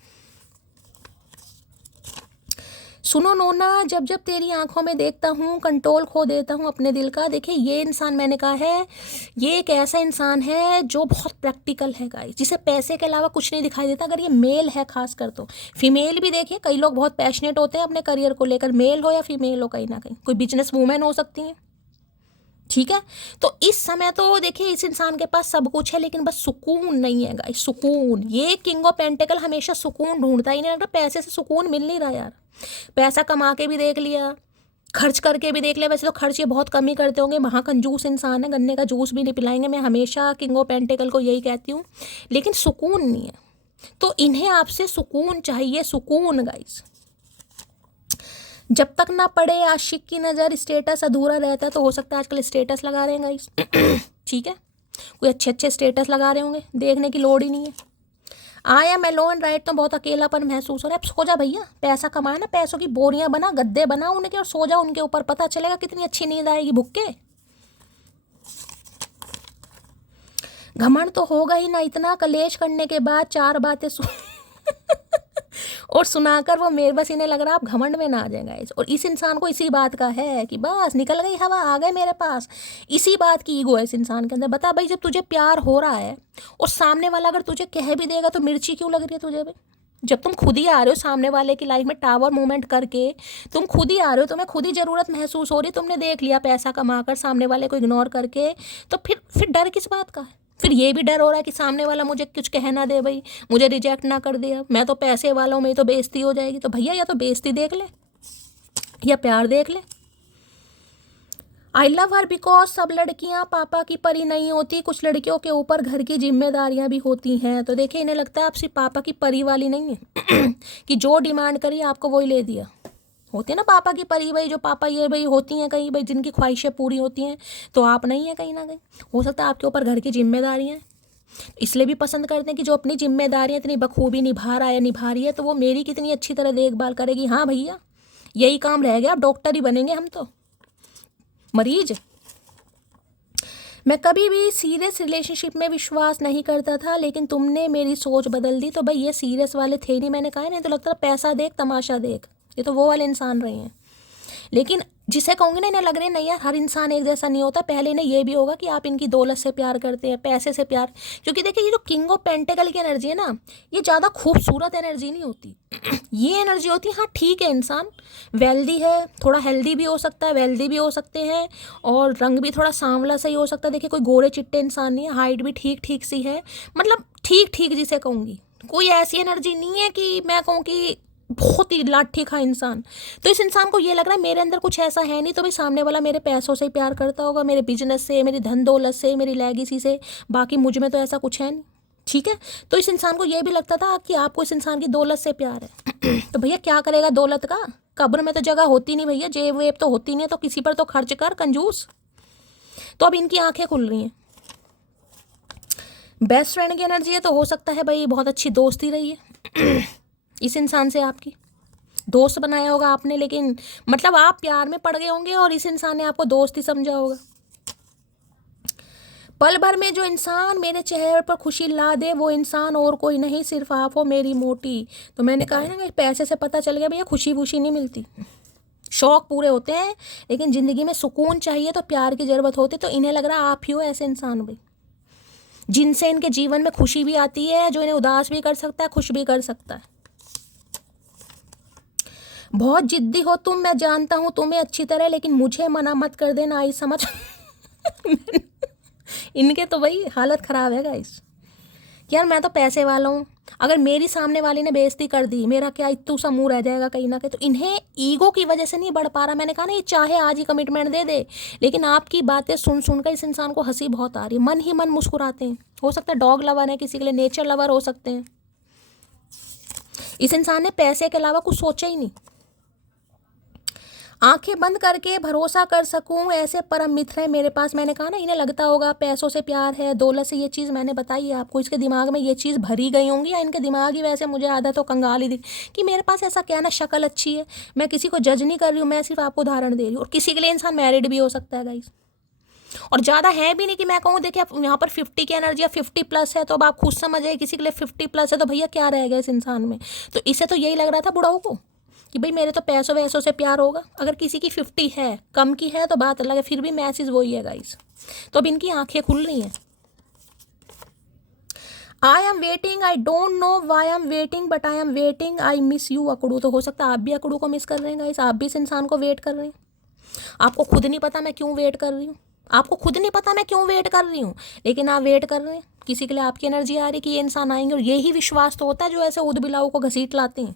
सुनो नोना, जब जब तेरी आंखों में देखता हूँ कंट्रोल खो देता हूँ अपने दिल का। देखिए ये इंसान, मैंने कहा है, ये एक ऐसा इंसान है जो बहुत प्रैक्टिकल है गाइस, जिसे पैसे के अलावा कुछ नहीं दिखाई देता। अगर ये मेल है खास कर, तो फीमेल भी देखिए, कई लोग बहुत पैशनेट होते हैं अपने करियर को लेकर, मेल हो या फीमेल हो, कहीं ना कहीं कोई बिजनेस वूमेन हो सकती हैं, ठीक है। तो इस समय तो देखिए इस इंसान के पास सब कुछ है, लेकिन बस सुकून नहीं है गाइस, सुकून। ये किंग ऑफ पेंटिकल हमेशा सुकून ढूंढता ही नहीं, लग रहा पैसे से सुकून मिल नहीं रहा यार। पैसा कमा के भी देख लिया, खर्च करके भी देख लिया, वैसे तो खर्च ये बहुत कम ही करते होंगे, महाकंजूस इंसान है, गन्ने का जूस भी नहीं पिलाएंगे, मैं हमेशा किंग ऑफ पेंटिकल को यही कहती हूँ, लेकिन सुकून नहीं है। तो इन्हें आपसे सुकून चाहिए, सुकून गाइस। जब तक ना पड़े आशिक की नज़र, स्टेटस अधूरा रहता है। तो हो सकता है आजकल स्टेटस लगा रहे हैं गाइस ठीक है, कोई अच्छे अच्छे स्टेटस लगा रहे होंगे, देखने की लोड़ ही नहीं है। आया मैं लोन राइट, तो बहुत अकेलापन महसूस हो रहा है। अब सो जा भैया, पैसा कमाए ना, पैसों की बोरियां बना, गद्दे बना उनके और सो जा उनके ऊपर, पता चलेगा कितनी अच्छी नींद आएगी भुक्के। घमंड तो होगा ही ना, इतना कलेश करने के बाद 4 बातें और सुनाकर वो मेरे, बस इन्हें लग रहा आप घमंड में ना आ जाएगा। और इस इंसान को इसी बात का है कि बस निकल गई हवा, आ गए मेरे पास, इसी बात की ईगो है इस इंसान के अंदर। बता भाई, जब तुझे प्यार हो रहा है और सामने वाला अगर तुझे कह भी देगा तो मिर्ची क्यों लग रही है तुझे भाई। जब तुम खुद ही आ रहे हो सामने वाले की लाइफ में टावर मूवमेंट करके, तुम खुद ही आ रहे हो, तुम्हें खुद ही ज़रूरत महसूस हो रही है, तुमने देख लिया पैसा कमाकर सामने वाले को इग्नोर करके, तो फिर डर किस बात का है। फिर ये भी डर हो रहा है कि सामने वाला मुझे कुछ कह ना दे भाई, मुझे रिजेक्ट ना कर दे, मैं तो पैसे वाला हूँ, मेरी तो बेइज्जती हो जाएगी। तो भैया या तो बेइज्जती देख ले या प्यार देख ले। आई लव हर बिकॉज सब लड़कियां पापा की परी नहीं होती, कुछ लड़कियों के ऊपर घर की जिम्मेदारियां भी होती हैं। तो देखिए इन्हें लगता है आप सिर्फ पापा की परी वाली नहीं है कि जो डिमांड करी आपको वही ले दिया। होती है ना पापा की परी भाई, जो पापा ये भाई होती हैं कहीं भाई, जिनकी ख्वाहिशें पूरी होती हैं, तो आप नहीं है कहीं ना कहीं। हो सकता है आपके ऊपर घर की जिम्मेदारियाँ, इसलिए भी पसंद करते हैं कि जो अपनी जिम्मेदारियाँ इतनी बखूबी निभा रहा है, निभा रही है, तो वो मेरी कितनी अच्छी तरह देखभाल करेगी। हाँ भैया, यही काम रह गया, अब डॉक्टर ही बनेंगे हम तो, मरीज। मैं कभी भी सीरियस रिलेशनशिप में विश्वास नहीं करता था, लेकिन तुमने मेरी सोच बदल दी। तो भाई ये सीरियस वाले थे नहीं, मैंने कहा नहीं, तो लगता पैसा देख तमाशा देख, ये तो वो वाले इंसान रहे हैं। लेकिन जिसे कहूँगी ना, इन्हें लग रहे हैं नहीं यार, हर इंसान एक जैसा नहीं होता। पहले इन्हें ये भी होगा कि आप इनकी दौलत से प्यार करते हैं, पैसे से प्यार, क्योंकि देखिए ये जो किंग ऑफ पेंटिकल की एनर्जी है ना, ये ज़्यादा खूबसूरत एनर्जी नहीं होती ये एनर्जी होती है, हाँ ठीक है, इंसान वेल्दी है, थोड़ा हेल्दी भी हो सकता है, वेल्दी भी हो सकते हैं, और रंग भी थोड़ा सांवला सही हो सकता है। देखिए कोई गोरे चिट्टे इंसान नहीं है, हाइट भी ठीक ठीक सी है, मतलब ठीक ठीक जिसे कहूँगी, कोई ऐसी एनर्जी नहीं है कि मैं कहूँ कि बहुत ही लाठी खा इंसान। तो इस इंसान को ये लग रहा है मेरे अंदर कुछ ऐसा है नहीं, तो भाई सामने वाला मेरे पैसों से ही प्यार करता होगा, मेरे बिजनेस से, मेरी धन दौलत से, मेरी लेगेसी से, बाकी मुझ में तो ऐसा कुछ है नहीं, ठीक है। तो इस इंसान को ये भी लगता था कि आपको इस इंसान की दौलत से प्यार है तो भैया क्या करेगा दौलत का, कब्र में तो जगह होती नहीं भैया, जेब वेब तो होती नहीं, तो किसी पर तो खर्च कर कंजूस। तो अब इनकी आंखें खुल रही हैं। बेस्ट फ्रेंड की एनर्जी है, तो हो सकता है भाई बहुत अच्छी दोस्ती रही है इस इंसान से, आपकी दोस्त बनाया होगा आपने, लेकिन मतलब आप प्यार में पड़ गए होंगे और इस इंसान ने आपको दोस्त ही समझा होगा। पल भर में जो इंसान मेरे चेहरे पर खुशी ला दे, वो इंसान और कोई नहीं, सिर्फ आप हो मेरी मोटी। तो मैंने कहा है ना, पैसे से पता चल गया भैया खुशी वुशी नहीं मिलती, शौक पूरे होते हैं, लेकिन ज़िंदगी में सुकून चाहिए तो प्यार की ज़रूरत होती है। तो इन्हें लग रहा है आप ही हो ऐसे इंसान भाई, जिनसे इनके जीवन में खुशी भी आती है, जो इन्हें उदास भी कर सकता है, खुश भी कर सकता है। बहुत जिद्दी हो तुम, मैं जानता हूँ तुम्हें अच्छी तरह, लेकिन मुझे मना मत कर देना, आई समझ। इनके तो भाई हालत ख़राब है गाइस। यार मैं तो पैसे वाला हूँ, अगर मेरी सामने वाली ने बेइज्जती कर दी, मेरा क्या इत्तू सा मुँह रह जाएगा कहीं ना कहीं। तो इन्हें ईगो की वजह से नहीं बढ़ पा रहा। मैंने कहा ना, ये चाहे आज ही कमिटमेंट दे दे, लेकिन आपकी बातें सुन सुनकर इस इंसान को हंसी बहुत आ रही है, मन ही मन मुस्कुराते हैं। हो सकता है डॉग लवर है, किसी के लिए नेचर लवर हो सकते हैं। इस इंसान ने पैसे के अलावा कुछ सोचा ही नहीं। आंखें बंद करके भरोसा कर सकूं ऐसे परम मित्र हैं मेरे पास। मैंने कहा ना, इन्हें लगता होगा पैसों से प्यार है, दौलत से, ये चीज़ मैंने बताई है आपको। इसके दिमाग में ये चीज़ भरी गई होंगी, या इनके दिमाग ही वैसे, मुझे आदत हो कंगाल ही दिख कि मेरे पास ऐसा क्या ना, शक्ल अच्छी है। मैं किसी को जज नहीं कर रही हूँ, मैं सिर्फ आपको उदाहरण दे रही हूँ। और किसी के लिए इंसान मैरिड भी हो सकता है गाइस, और ज़्यादा है भी नहीं कि मैं कहूँ देखिए आप यहाँ पर 50 की एनर्जी या 50+ है, तो अब आप खुद समझ जाइए किसी के लिए 50+ है तो भैया क्या रह गया इस इंसान में। तो इसे तो यही लग रहा था बुढ़ाऊ को कि भाई मेरे तो पैसों वैसों से प्यार होगा। अगर किसी की 50 है, कम की है तो बात अलग है, फिर भी मैसेज वही है गाइस। तो अब इनकी आंखें खुल रही हैं। I am waiting, I don't know why I am waiting, but I am waiting, I miss you अकड़ू। तो हो सकता है आप भी अकड़ू को मिस कर रहे हैं गाइस, आप भी इस इंसान को वेट कर रहे हैं। आपको खुद नहीं पता मैं क्यों वेट कर रही हूँ, आपको खुद नहीं पता मैं क्यों वेट कर रही हूँ, लेकिन आप वेट कर रहे हैं। किसी के लिए आपकी एनर्जी आ रही है कि ये इंसान आएंगे, और यही विश्वास तो होता है जो ऐसे ऊद बिलाऊ को घसीट लाते हैं।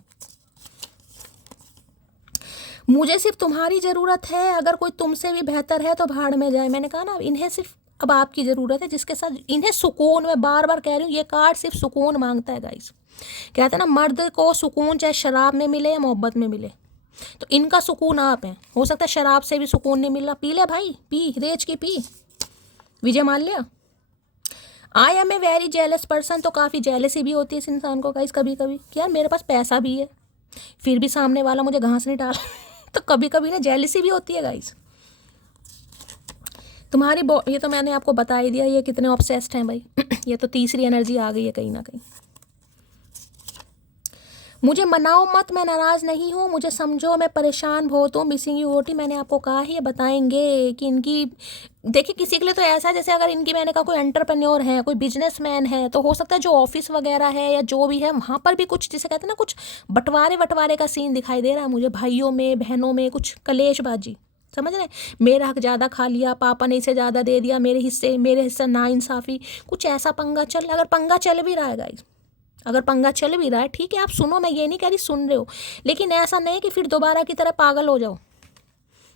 मुझे सिर्फ तुम्हारी ज़रूरत है, अगर कोई तुमसे भी बेहतर है तो भाड़ में जाए। मैंने कहा ना, इन्हें सिर्फ अब आपकी ज़रूरत है, जिसके साथ इन्हें सुकून, मैं बार बार कह रही हूँ, ये कार्ड सिर्फ सुकून मांगता है गाइस। कहते हैं ना, मर्द को सुकून चाहे शराब में मिले या मोहब्बत में मिले, तो इनका सुकून आप हैं। हो सकता है शराब से भी सुकून नहीं मिल रहा, पी ले भाई, पी रेज की पी, Vijay Mallya. I am a very jealous person, तो काफ़ी जेलसी भी होती है इस इंसान को गाइस कभी कभी कि यार मेरे पास पैसा भी है, फिर भी सामने वाला मुझे घास नहीं डाल। तो कभी कभी ना जेलसी भी होती है गाइस। तुम्हारी ये तो मैंने आपको बता ही दिया, ये कितने ऑब्सेस्ड हैं भाई। ये तो तीसरी एनर्जी आ गई है कहीं ना कहीं। मुझे मनाओ मत, मैं नाराज़ नहीं हूँ, मुझे समझो मैं परेशान बहुत हूँ, मिसिंग यू ओटी। मैंने आपको कहा ही, ये बताएंगे कि इनकी, देखिए किसी के लिए तो ऐसा है जैसे अगर इनकी, मैंने कहा कोई एंटरप्रेन्योर है, कोई बिजनेसमैन है, तो हो सकता है जो ऑफिस वगैरह है या जो भी है वहाँ पर भी कुछ, जिसे कहते हैं ना, कुछ बंटवारे का सीन दिखाई दे रहा है मुझे। भाइयों में, बहनों में कुछ कलेशबाजी, समझ रहे हैं। मेरा हक ज़्यादा खा लिया, पापा ने इसे ज़्यादा दे दिया, मेरे हिस्से नाइंसाफ़ी, कुछ ऐसा पंगा चल। अगर पंगा चल भी रहा है गाइस, अगर पंगा चल भी रहा है, ठीक है आप सुनो, मैं ये नहीं कह रही सुन रहे हो, लेकिन ऐसा नहीं कि फिर दोबारा की तरह पागल हो जाओ।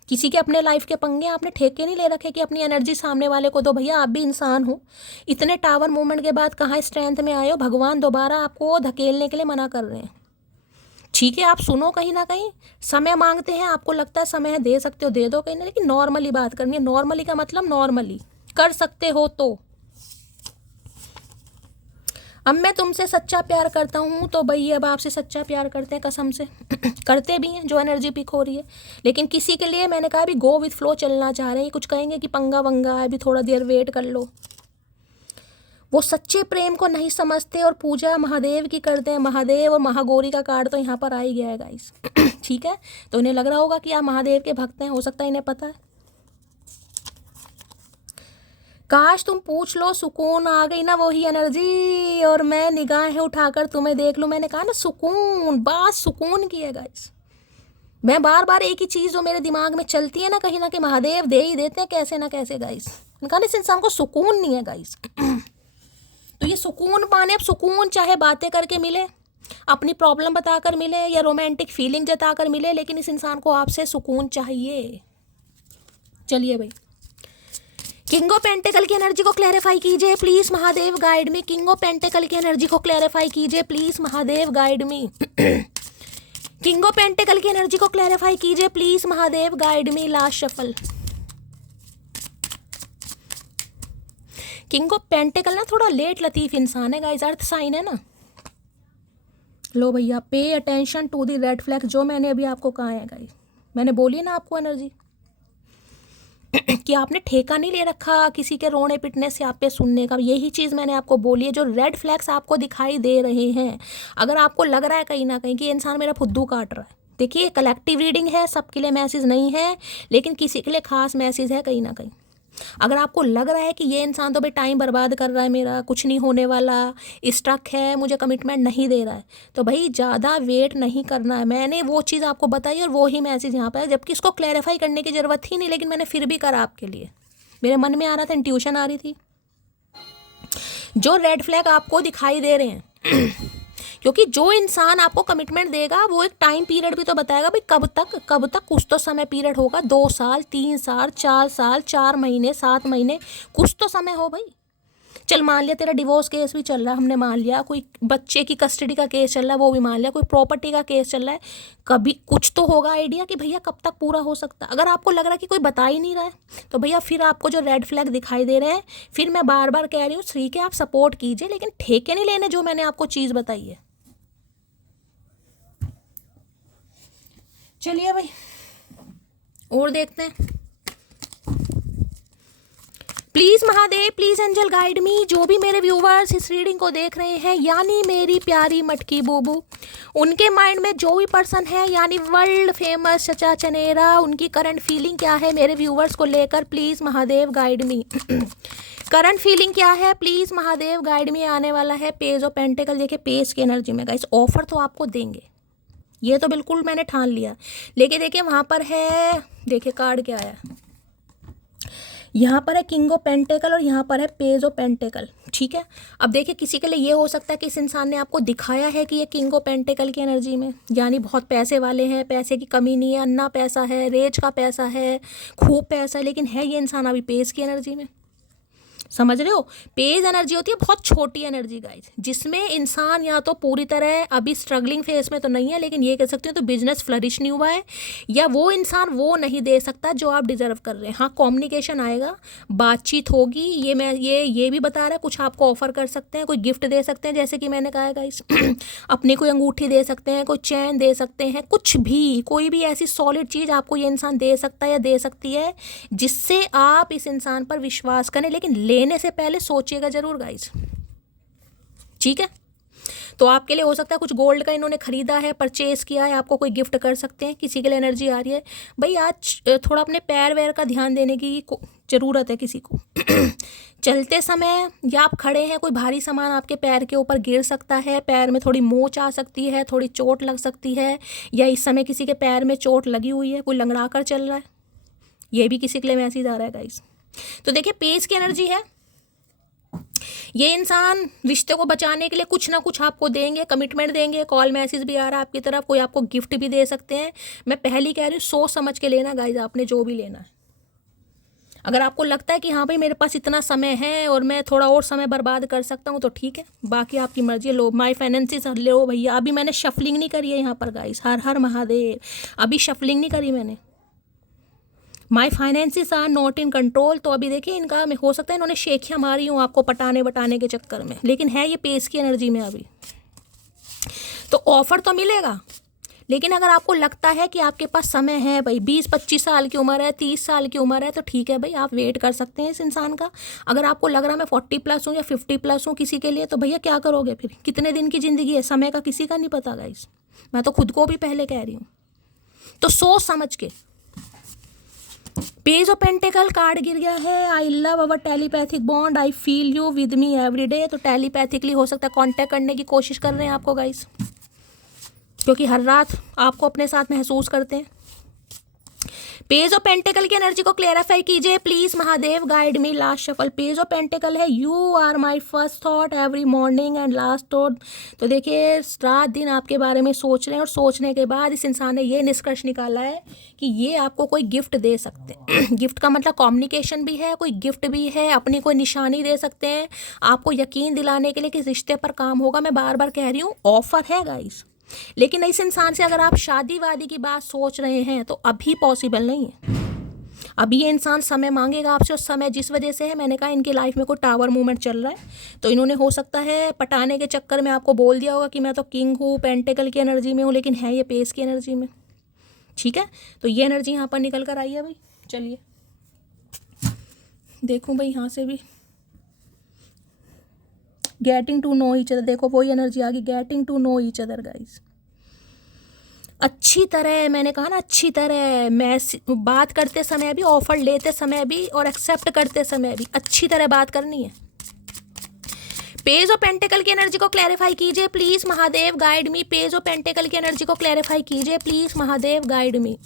किसी के अपने लाइफ के पंगे आपने ठेके नहीं ले रखे कि अपनी एनर्जी सामने वाले को दो। भैया आप भी इंसान हो, इतने टावर मूवमेंट के बाद कहाँ स्ट्रेंथ में आए हो, भगवान दोबारा आपको धकेलने के लिए मना कर रहे हैं। ठीक है आप सुनो, कहीं ना कहीं समय मांगते हैं, आपको लगता है समय दे सकते हो दे दो कहीं ना, लेकिन नॉर्मली बात करनी है। नॉर्मली का मतलब नॉर्मली कर सकते हो तो। अब मैं तुमसे सच्चा प्यार करता हूँ, तो भाई अब आपसे सच्चा प्यार करते हैं कसम से। करते भी हैं जो एनर्जी पिक हो रही है, लेकिन किसी के लिए मैंने कहा अभी गो विथ फ्लो चलना चाह रहे हैं। कुछ कहेंगे कि पंगा वंगा है, अभी थोड़ा देर वेट कर लो। वो सच्चे प्रेम को नहीं समझते और पूजा महादेव की करते हैं। महादेव और महागौरी का कार्ड तो यहाँ पर आ ही गया है गाइस। ठीक है, तो इन्हें लग रहा होगा कि आप महादेव के भक्त हैं, हो सकता है इन्हें पता है। काश तुम पूछ लो, सुकून आ गई ना वही एनर्जी, और मैं निगाहें उठाकर तुम्हें देख लूँ। मैंने कहा ना सुकून, बात सुकून की है गाइस। मैं बार बार एक ही चीज़ जो मेरे दिमाग में चलती है ना कहीं महादेव दे ही देते हैं कैसे ना कैसे गाइस। मैंने कहा ना इस इंसान को सुकून नहीं है गाइस। तो ये सुकून पाने, अब सुकून चाहे बातें करके मिले, अपनी प्रॉब्लम बताकर मिले, या रोमांटिक फीलिंग जताकर मिले, लेकिन इस इंसान को आपसे सुकून चाहिए। चलिए भाई, किंग ऑफ पेंटिकल की एनर्जी को क्लैरिफाई कीजिए please Mahadev, guide me. King of pentacle की एनर्जी को क्लैरिफाई कीजिए please Mahadev, guide me. King of pentacle की एनर्जी को क्लैरिफाई कीजिए please Mahadev, guide me. Last shuffle. King of pentacle ना थोड़ा लेट लतीफ इंसान है गाइस, अर्थ साइन है ना। लो भैया, pay attention to the red flag, जो मैंने अभी आपको कहा है गाइस। मैंने बोली ना आपको एनर्जी कि आपने ठेका नहीं ले रखा किसी के रोने पिटने से आप पे सुनने का। यही चीज़ मैंने आपको बोली है। जो रेड फ्लैग्स आपको दिखाई दे रहे हैं, अगर आपको लग रहा है कहीं ना कहीं कि ये इंसान मेरा फुद्दू काट रहा है, देखिए कलेक्टिव रीडिंग है, सबके लिए मैसेज नहीं है, लेकिन किसी के लिए खास मैसेज है कहीं ना कहीं। अगर आपको लग रहा है कि ये इंसान तो भाई टाइम बर्बाद कर रहा है, मेरा कुछ नहीं होने वाला, स्टक है, मुझे कमिटमेंट नहीं दे रहा है, तो भाई ज़्यादा वेट नहीं करना है। मैंने वो चीज़ आपको बताई और वो ही मैसेज यहाँ पर है, जबकि इसको क्लैरिफाई करने की ज़रूरत ही नहीं, लेकिन मैंने फिर भी करा आपके लिए। मेरे मन में आ रहा था, इंट्यूशन आ रही थी। जो रेड फ्लैग आपको दिखाई दे रहे हैं क्योंकि जो इंसान आपको कमिटमेंट देगा वो एक टाइम पीरियड भी तो बताएगा, भाई कब तक कुछ तो समय पीरियड होगा, 2 साल 3 साल 4 साल 4 महीने 7 महीने, कुछ तो समय हो भाई। चल मान लिया तेरा डिवोर्स केस भी चल रहा है, हमने मान लिया कोई बच्चे की कस्टडी का केस चल रहा है, वो भी मान लिया कोई प्रॉपर्टी का केस चल रहा है, कभी कुछ तो होगा आइडिया कि भैया कब तक पूरा हो सकता है। अगर आपको लग रहा है कि कोई बता ही नहीं रहा है, तो भैया फिर आपको जो रेड फ्लैग दिखाई दे रहे हैं, फिर मैं बार बार कह रही हूँ श्री के आप सपोर्ट कीजिए, लेकिन ठेके नहीं लेने जो मैंने आपको चीज़ बताई है। चलिए भाई और देखते हैं। Please Mahadev, please angel guide me. जो भी मेरे व्यूवर्स इस रीडिंग को देख रहे हैं, यानी मेरी प्यारी मटकी बूबू, उनके माइंड में जो भी पर्सन है, यानी वर्ल्ड फेमस चचा चनेरा, उनकी करंट फीलिंग क्या है मेरे व्यूवर्स को लेकर, please Mahadev guide me. Current feeling क्या है, प्लीज़ महादेव गाइड मी। आने वाला है पेज ऑफ पेंटिकल। देखिए पेज की एनर्जी में गाइस ऑफर तो आपको देंगे, ये तो बिल्कुल मैंने ठान लिया, लेकिन देखिए वहाँ पर है, देखिए कार्ड क्या आया, यहाँ पर है किंग ऑफ पेंटेकल और यहाँ पर है पेज ऑफ पेंटेकल। ठीक है, अब देखिए किसी के लिए ये हो सकता है कि इस इंसान ने आपको दिखाया है कि ये किंग ऑफ पेंटेकल की एनर्जी में, यानी बहुत पैसे वाले हैं, पैसे की कमी नहीं है, अन्ना पैसा है, रेज का पैसा है, खूब पैसा है, लेकिन है ये इंसान अभी पेज की एनर्जी में। समझ रहे हो, पेज एनर्जी होती है बहुत छोटी एनर्जी गाइज, जिसमें इंसान या तो पूरी तरह अभी स्ट्रगलिंग फेज में तो नहीं है, लेकिन ये कह सकते हो तो बिजनेस फ्लरिश नहीं हुआ है, या वो इंसान वो नहीं दे सकता जो आप डिजर्व कर रहे हैं। हाँ कम्युनिकेशन आएगा, बातचीत होगी, ये मैं ये भी बता रहा है, कुछ आपको ऑफर कर सकते हैं, कोई गिफ्ट दे सकते हैं, जैसे कि मैंने कहा है गाइज अपनी कोई अंगूठी दे सकते हैं, कोई चैन दे सकते हैं, कुछ भी कोई भी ऐसी सॉलिड चीज़ आपको ये इंसान दे सकता है या दे सकती है, जिससे आप इस इंसान पर विश्वास करें, लेकिन लेने से पहले सोचिएगा जरूर गाइस। ठीक है, तो आपके लिए हो सकता है कुछ गोल्ड का इन्होंने खरीदा है, परचेज किया है, आपको कोई गिफ्ट कर सकते हैं। किसी के लिए एनर्जी आ रही है भाई आज थोड़ा अपने पैर वैर का ध्यान देने की ज़रूरत है किसी को चलते समय या आप खड़े हैं, कोई भारी सामान आपके पैर के ऊपर गिर सकता है, पैर में थोड़ी मोच आ सकती है, थोड़ी चोट लग सकती है, या इस समय किसी के पैर में चोट लगी हुई है, कोई लंगड़ा कर चल रहा है, ये भी किसी के लिए मैसेज आ रहा है गाइस। तो देखिए पेज की एनर्जी है, ये इंसान रिश्ते को बचाने के लिए कुछ ना कुछ आपको देंगे, कमिटमेंट देंगे, कॉल मैसेज भी आ रहा है आपकी तरफ, कोई आपको गिफ्ट भी दे सकते हैं। मैं पहली कह रही हूँ सोच समझ के लेना गाइज, आपने जो भी लेना है। अगर आपको लगता है कि हाँ भाई मेरे पास इतना समय है और मैं थोड़ा और समय बर्बाद कर सकता हूँ तो ठीक है, बाकी आपकी मर्जी। लो माई फाइनेंसिस लो भैया, अभी मैंने शफलिंग नहीं करी है यहाँ पर गाइज, हर हर महादेव, अभी शफलिंग नहीं करी मैंने। My finances are not in control. तो अभी देखिए इनका हो सकता है इन्होंने शेखियाँ मारी हूँ आपको पटाने वटाने के चक्कर में, लेकिन है ये पेस की एनर्जी में अभी। तो ऑफर तो मिलेगा, लेकिन अगर आपको लगता है कि आपके पास समय है भाई, 20-25 साल की उम्र है, 30 साल की उम्र है, तो ठीक है भाई आप वेट कर सकते हैं इस इंसान का। अगर आपको लग रहा है मैं 40+ हूँ या 50+ हूँ किसी के लिए, तो भैया क्या करोगे फिर, कितने दिन की ज़िंदगी है, समय का किसी का नहीं पता गाइस, मैं तो खुद को भी पहले कह रही हूँ। तो सोच समझ के। पेज ऑफ पेंटिकल कार्ड गिर गया है, I love our telepathic bond, I feel you with me every day. तो टेलीपैथिकली हो सकता है कांटेक्ट करने की कोशिश कर रहे हैं आपको गाइस, क्योंकि हर रात आपको अपने साथ महसूस करते हैं। पेज ऑफ पेंटिकल की एनर्जी को क्लेरिफाई कीजिए please Mahadev, guide me. Last shuffle page of pentacle है, you are my first thought every morning and last thought. तो देखिए रात दिन आपके बारे में सोच रहे हैं, और सोचने के बाद इस इंसान ने ये निष्कर्ष निकाला है कि ये आपको कोई गिफ्ट दे सकते हैं गिफ्ट का मतलब कम्युनिकेशन भी है, कोई गिफ्ट भी है, अपनी कोई निशानी दे सकते हैं आपको यकीन दिलाने के लिए कि रिश्ते पर काम होगा। मैं बार बार कह रही हूँ ऑफर है गाइस, लेकिन इस इंसान से अगर आप शादी वादी की बात सोच रहे हैं तो अभी पॉसिबल नहीं है। अभी ये इंसान समय मांगेगा आपसे, और समय जिस वजह से है, मैंने कहा इनकी लाइफ में कोई टावर मूवमेंट चल रहा है, तो इन्होंने हो सकता है पटाने के चक्कर में आपको बोल दिया होगा कि मैं तो किंग हूँ, पेंटिकल की एनर्जी में हूँ, लेकिन है ये पेस की एनर्जी में। ठीक है, तो ये एनर्जी यहाँ पर निकल कर आई है भाई। चलिए देखूँ भाई यहाँ से भी, getting to know each other, देखो वही एनर्जी आ गई, getting to know each other guys. अच्छी तरह, मैंने कहा ना अच्छी तरह, मैं बात करते समय भी, ऑफर लेते समय भी और एक्सेप्ट करते समय भी अच्छी तरह बात करनी है। पेज ऑफ पेंटिकल की एनर्जी को क्लैरिफाई कीजिए please Mahadev, guide me. Page of pentacle की एनर्जी को क्लैरिफाई कीजिए please Mahadev, guide me.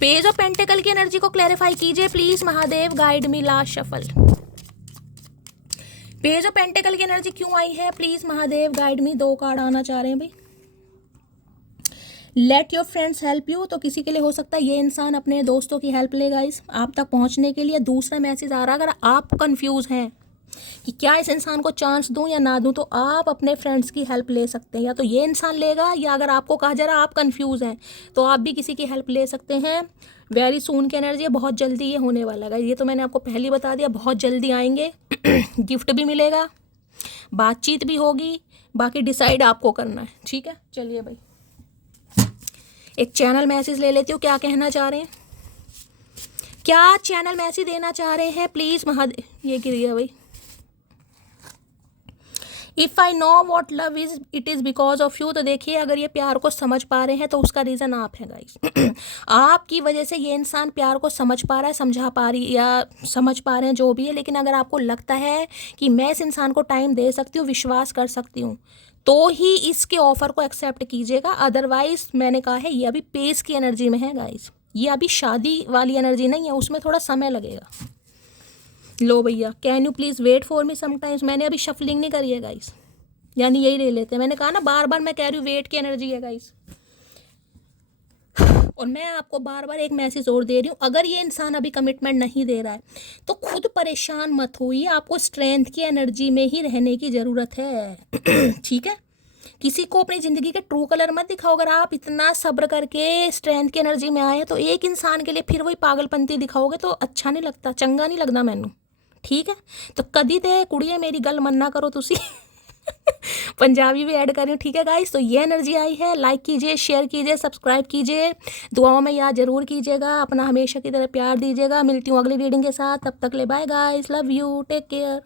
Page of pentacle की एनर्जी को क्लैरिफाई कीजिए please Mahadev, guide me. Last shuffle. Page of pentacle की एनर्जी क्यों आई है, please Mahadev, guide me. 2 card आना चाह रहे हैं भाई। Let your friends help you, तो किसी के लिए हो सकता है ये इंसान अपने दोस्तों की हेल्प लेगा इस आप तक पहुंचने के लिए। दूसरा मैसेज आ रहा है, अगर आप कंफ्यूज हैं कि क्या इस इंसान को चांस दूं या ना दूं, तो आप अपने फ्रेंड्स की हेल्प ले सकते हैं। या तो ये इंसान लेगा, या अगर आपको कहा जा रहा है आप कंफ्यूज हैं तो आप भी किसी की हेल्प ले सकते हैं। वेरी सून की एनर्जी है, बहुत जल्दी ये होने वाला है। ये तो मैंने आपको पहले बता दिया, बहुत जल्दी आएंगे। गिफ्ट भी मिलेगा, बातचीत भी होगी, बाकी डिसाइड आपको करना है। ठीक है, चलिए भाई एक चैनल मैसेज ले लेती हूँ, क्या कहना चाह रहे हैं, क्या चैनल मैसेज देना चाह रहे हैं प्लीज महादेव। ये गिर गया भाई। If I know what love is it is because of you, तो देखिए अगर ये प्यार को समझ पा रहे हैं तो उसका रीज़न आप हैं गाइस। आपकी वजह से ये इंसान प्यार को समझ पा रहा है, समझा पा रही या समझ पा रहे हैं जो भी है। लेकिन अगर आपको लगता है कि मैं इस इंसान को टाइम दे सकती हूँ, विश्वास कर सकती हूँ, तो ही इसके ऑफर को एक्सेप्ट कीजिएगा। अदरवाइज मैंने कहा है ये अभी पेस की एनर्जी में है गाइस, ये अभी शादी वाली एनर्जी नहीं है, उसमें थोड़ा समय लगेगा। लो भैया, can you please wait for me sometimes. मैंने अभी शफलिंग नहीं करी है गाइस, यानी यही ले लेते हैं। मैंने कहा ना बार बार मैं कह रही हूँ वेट की एनर्जी है गाइस। और मैं आपको बार बार एक मैसेज और दे रही हूँ, अगर ये इंसान अभी कमिटमेंट नहीं दे रहा है तो खुद परेशान मत होइए, आपको स्ट्रेंथ की एनर्जी में ही रहने की ज़रूरत है। ठीक है, किसी को अपनी ज़िंदगी के ट्रू कलर मत दिखाओ। अगर आप इतना सब्र करके स्ट्रेंथ की एनर्जी में आए तो एक इंसान के लिए फिर वही पागलपंती दिखाओगे तो अच्छा नहीं लगता, चंगा नहीं लगता मैनू। ठीक है, तो कदी ते कुड़िए मेरी गल मन्ना करो तुसी। पंजाबी भी ऐड कर रही हूँ। ठीक है गाइस, तो ये एनर्जी आई है। लाइक कीजिए, शेयर कीजिए, सब्सक्राइब कीजिए, दुआओं में याद जरूर कीजिएगा, अपना हमेशा की तरह प्यार दीजिएगा। मिलती हूँ अगली रीडिंग के साथ, तब तक ले bye guys, love you, take care.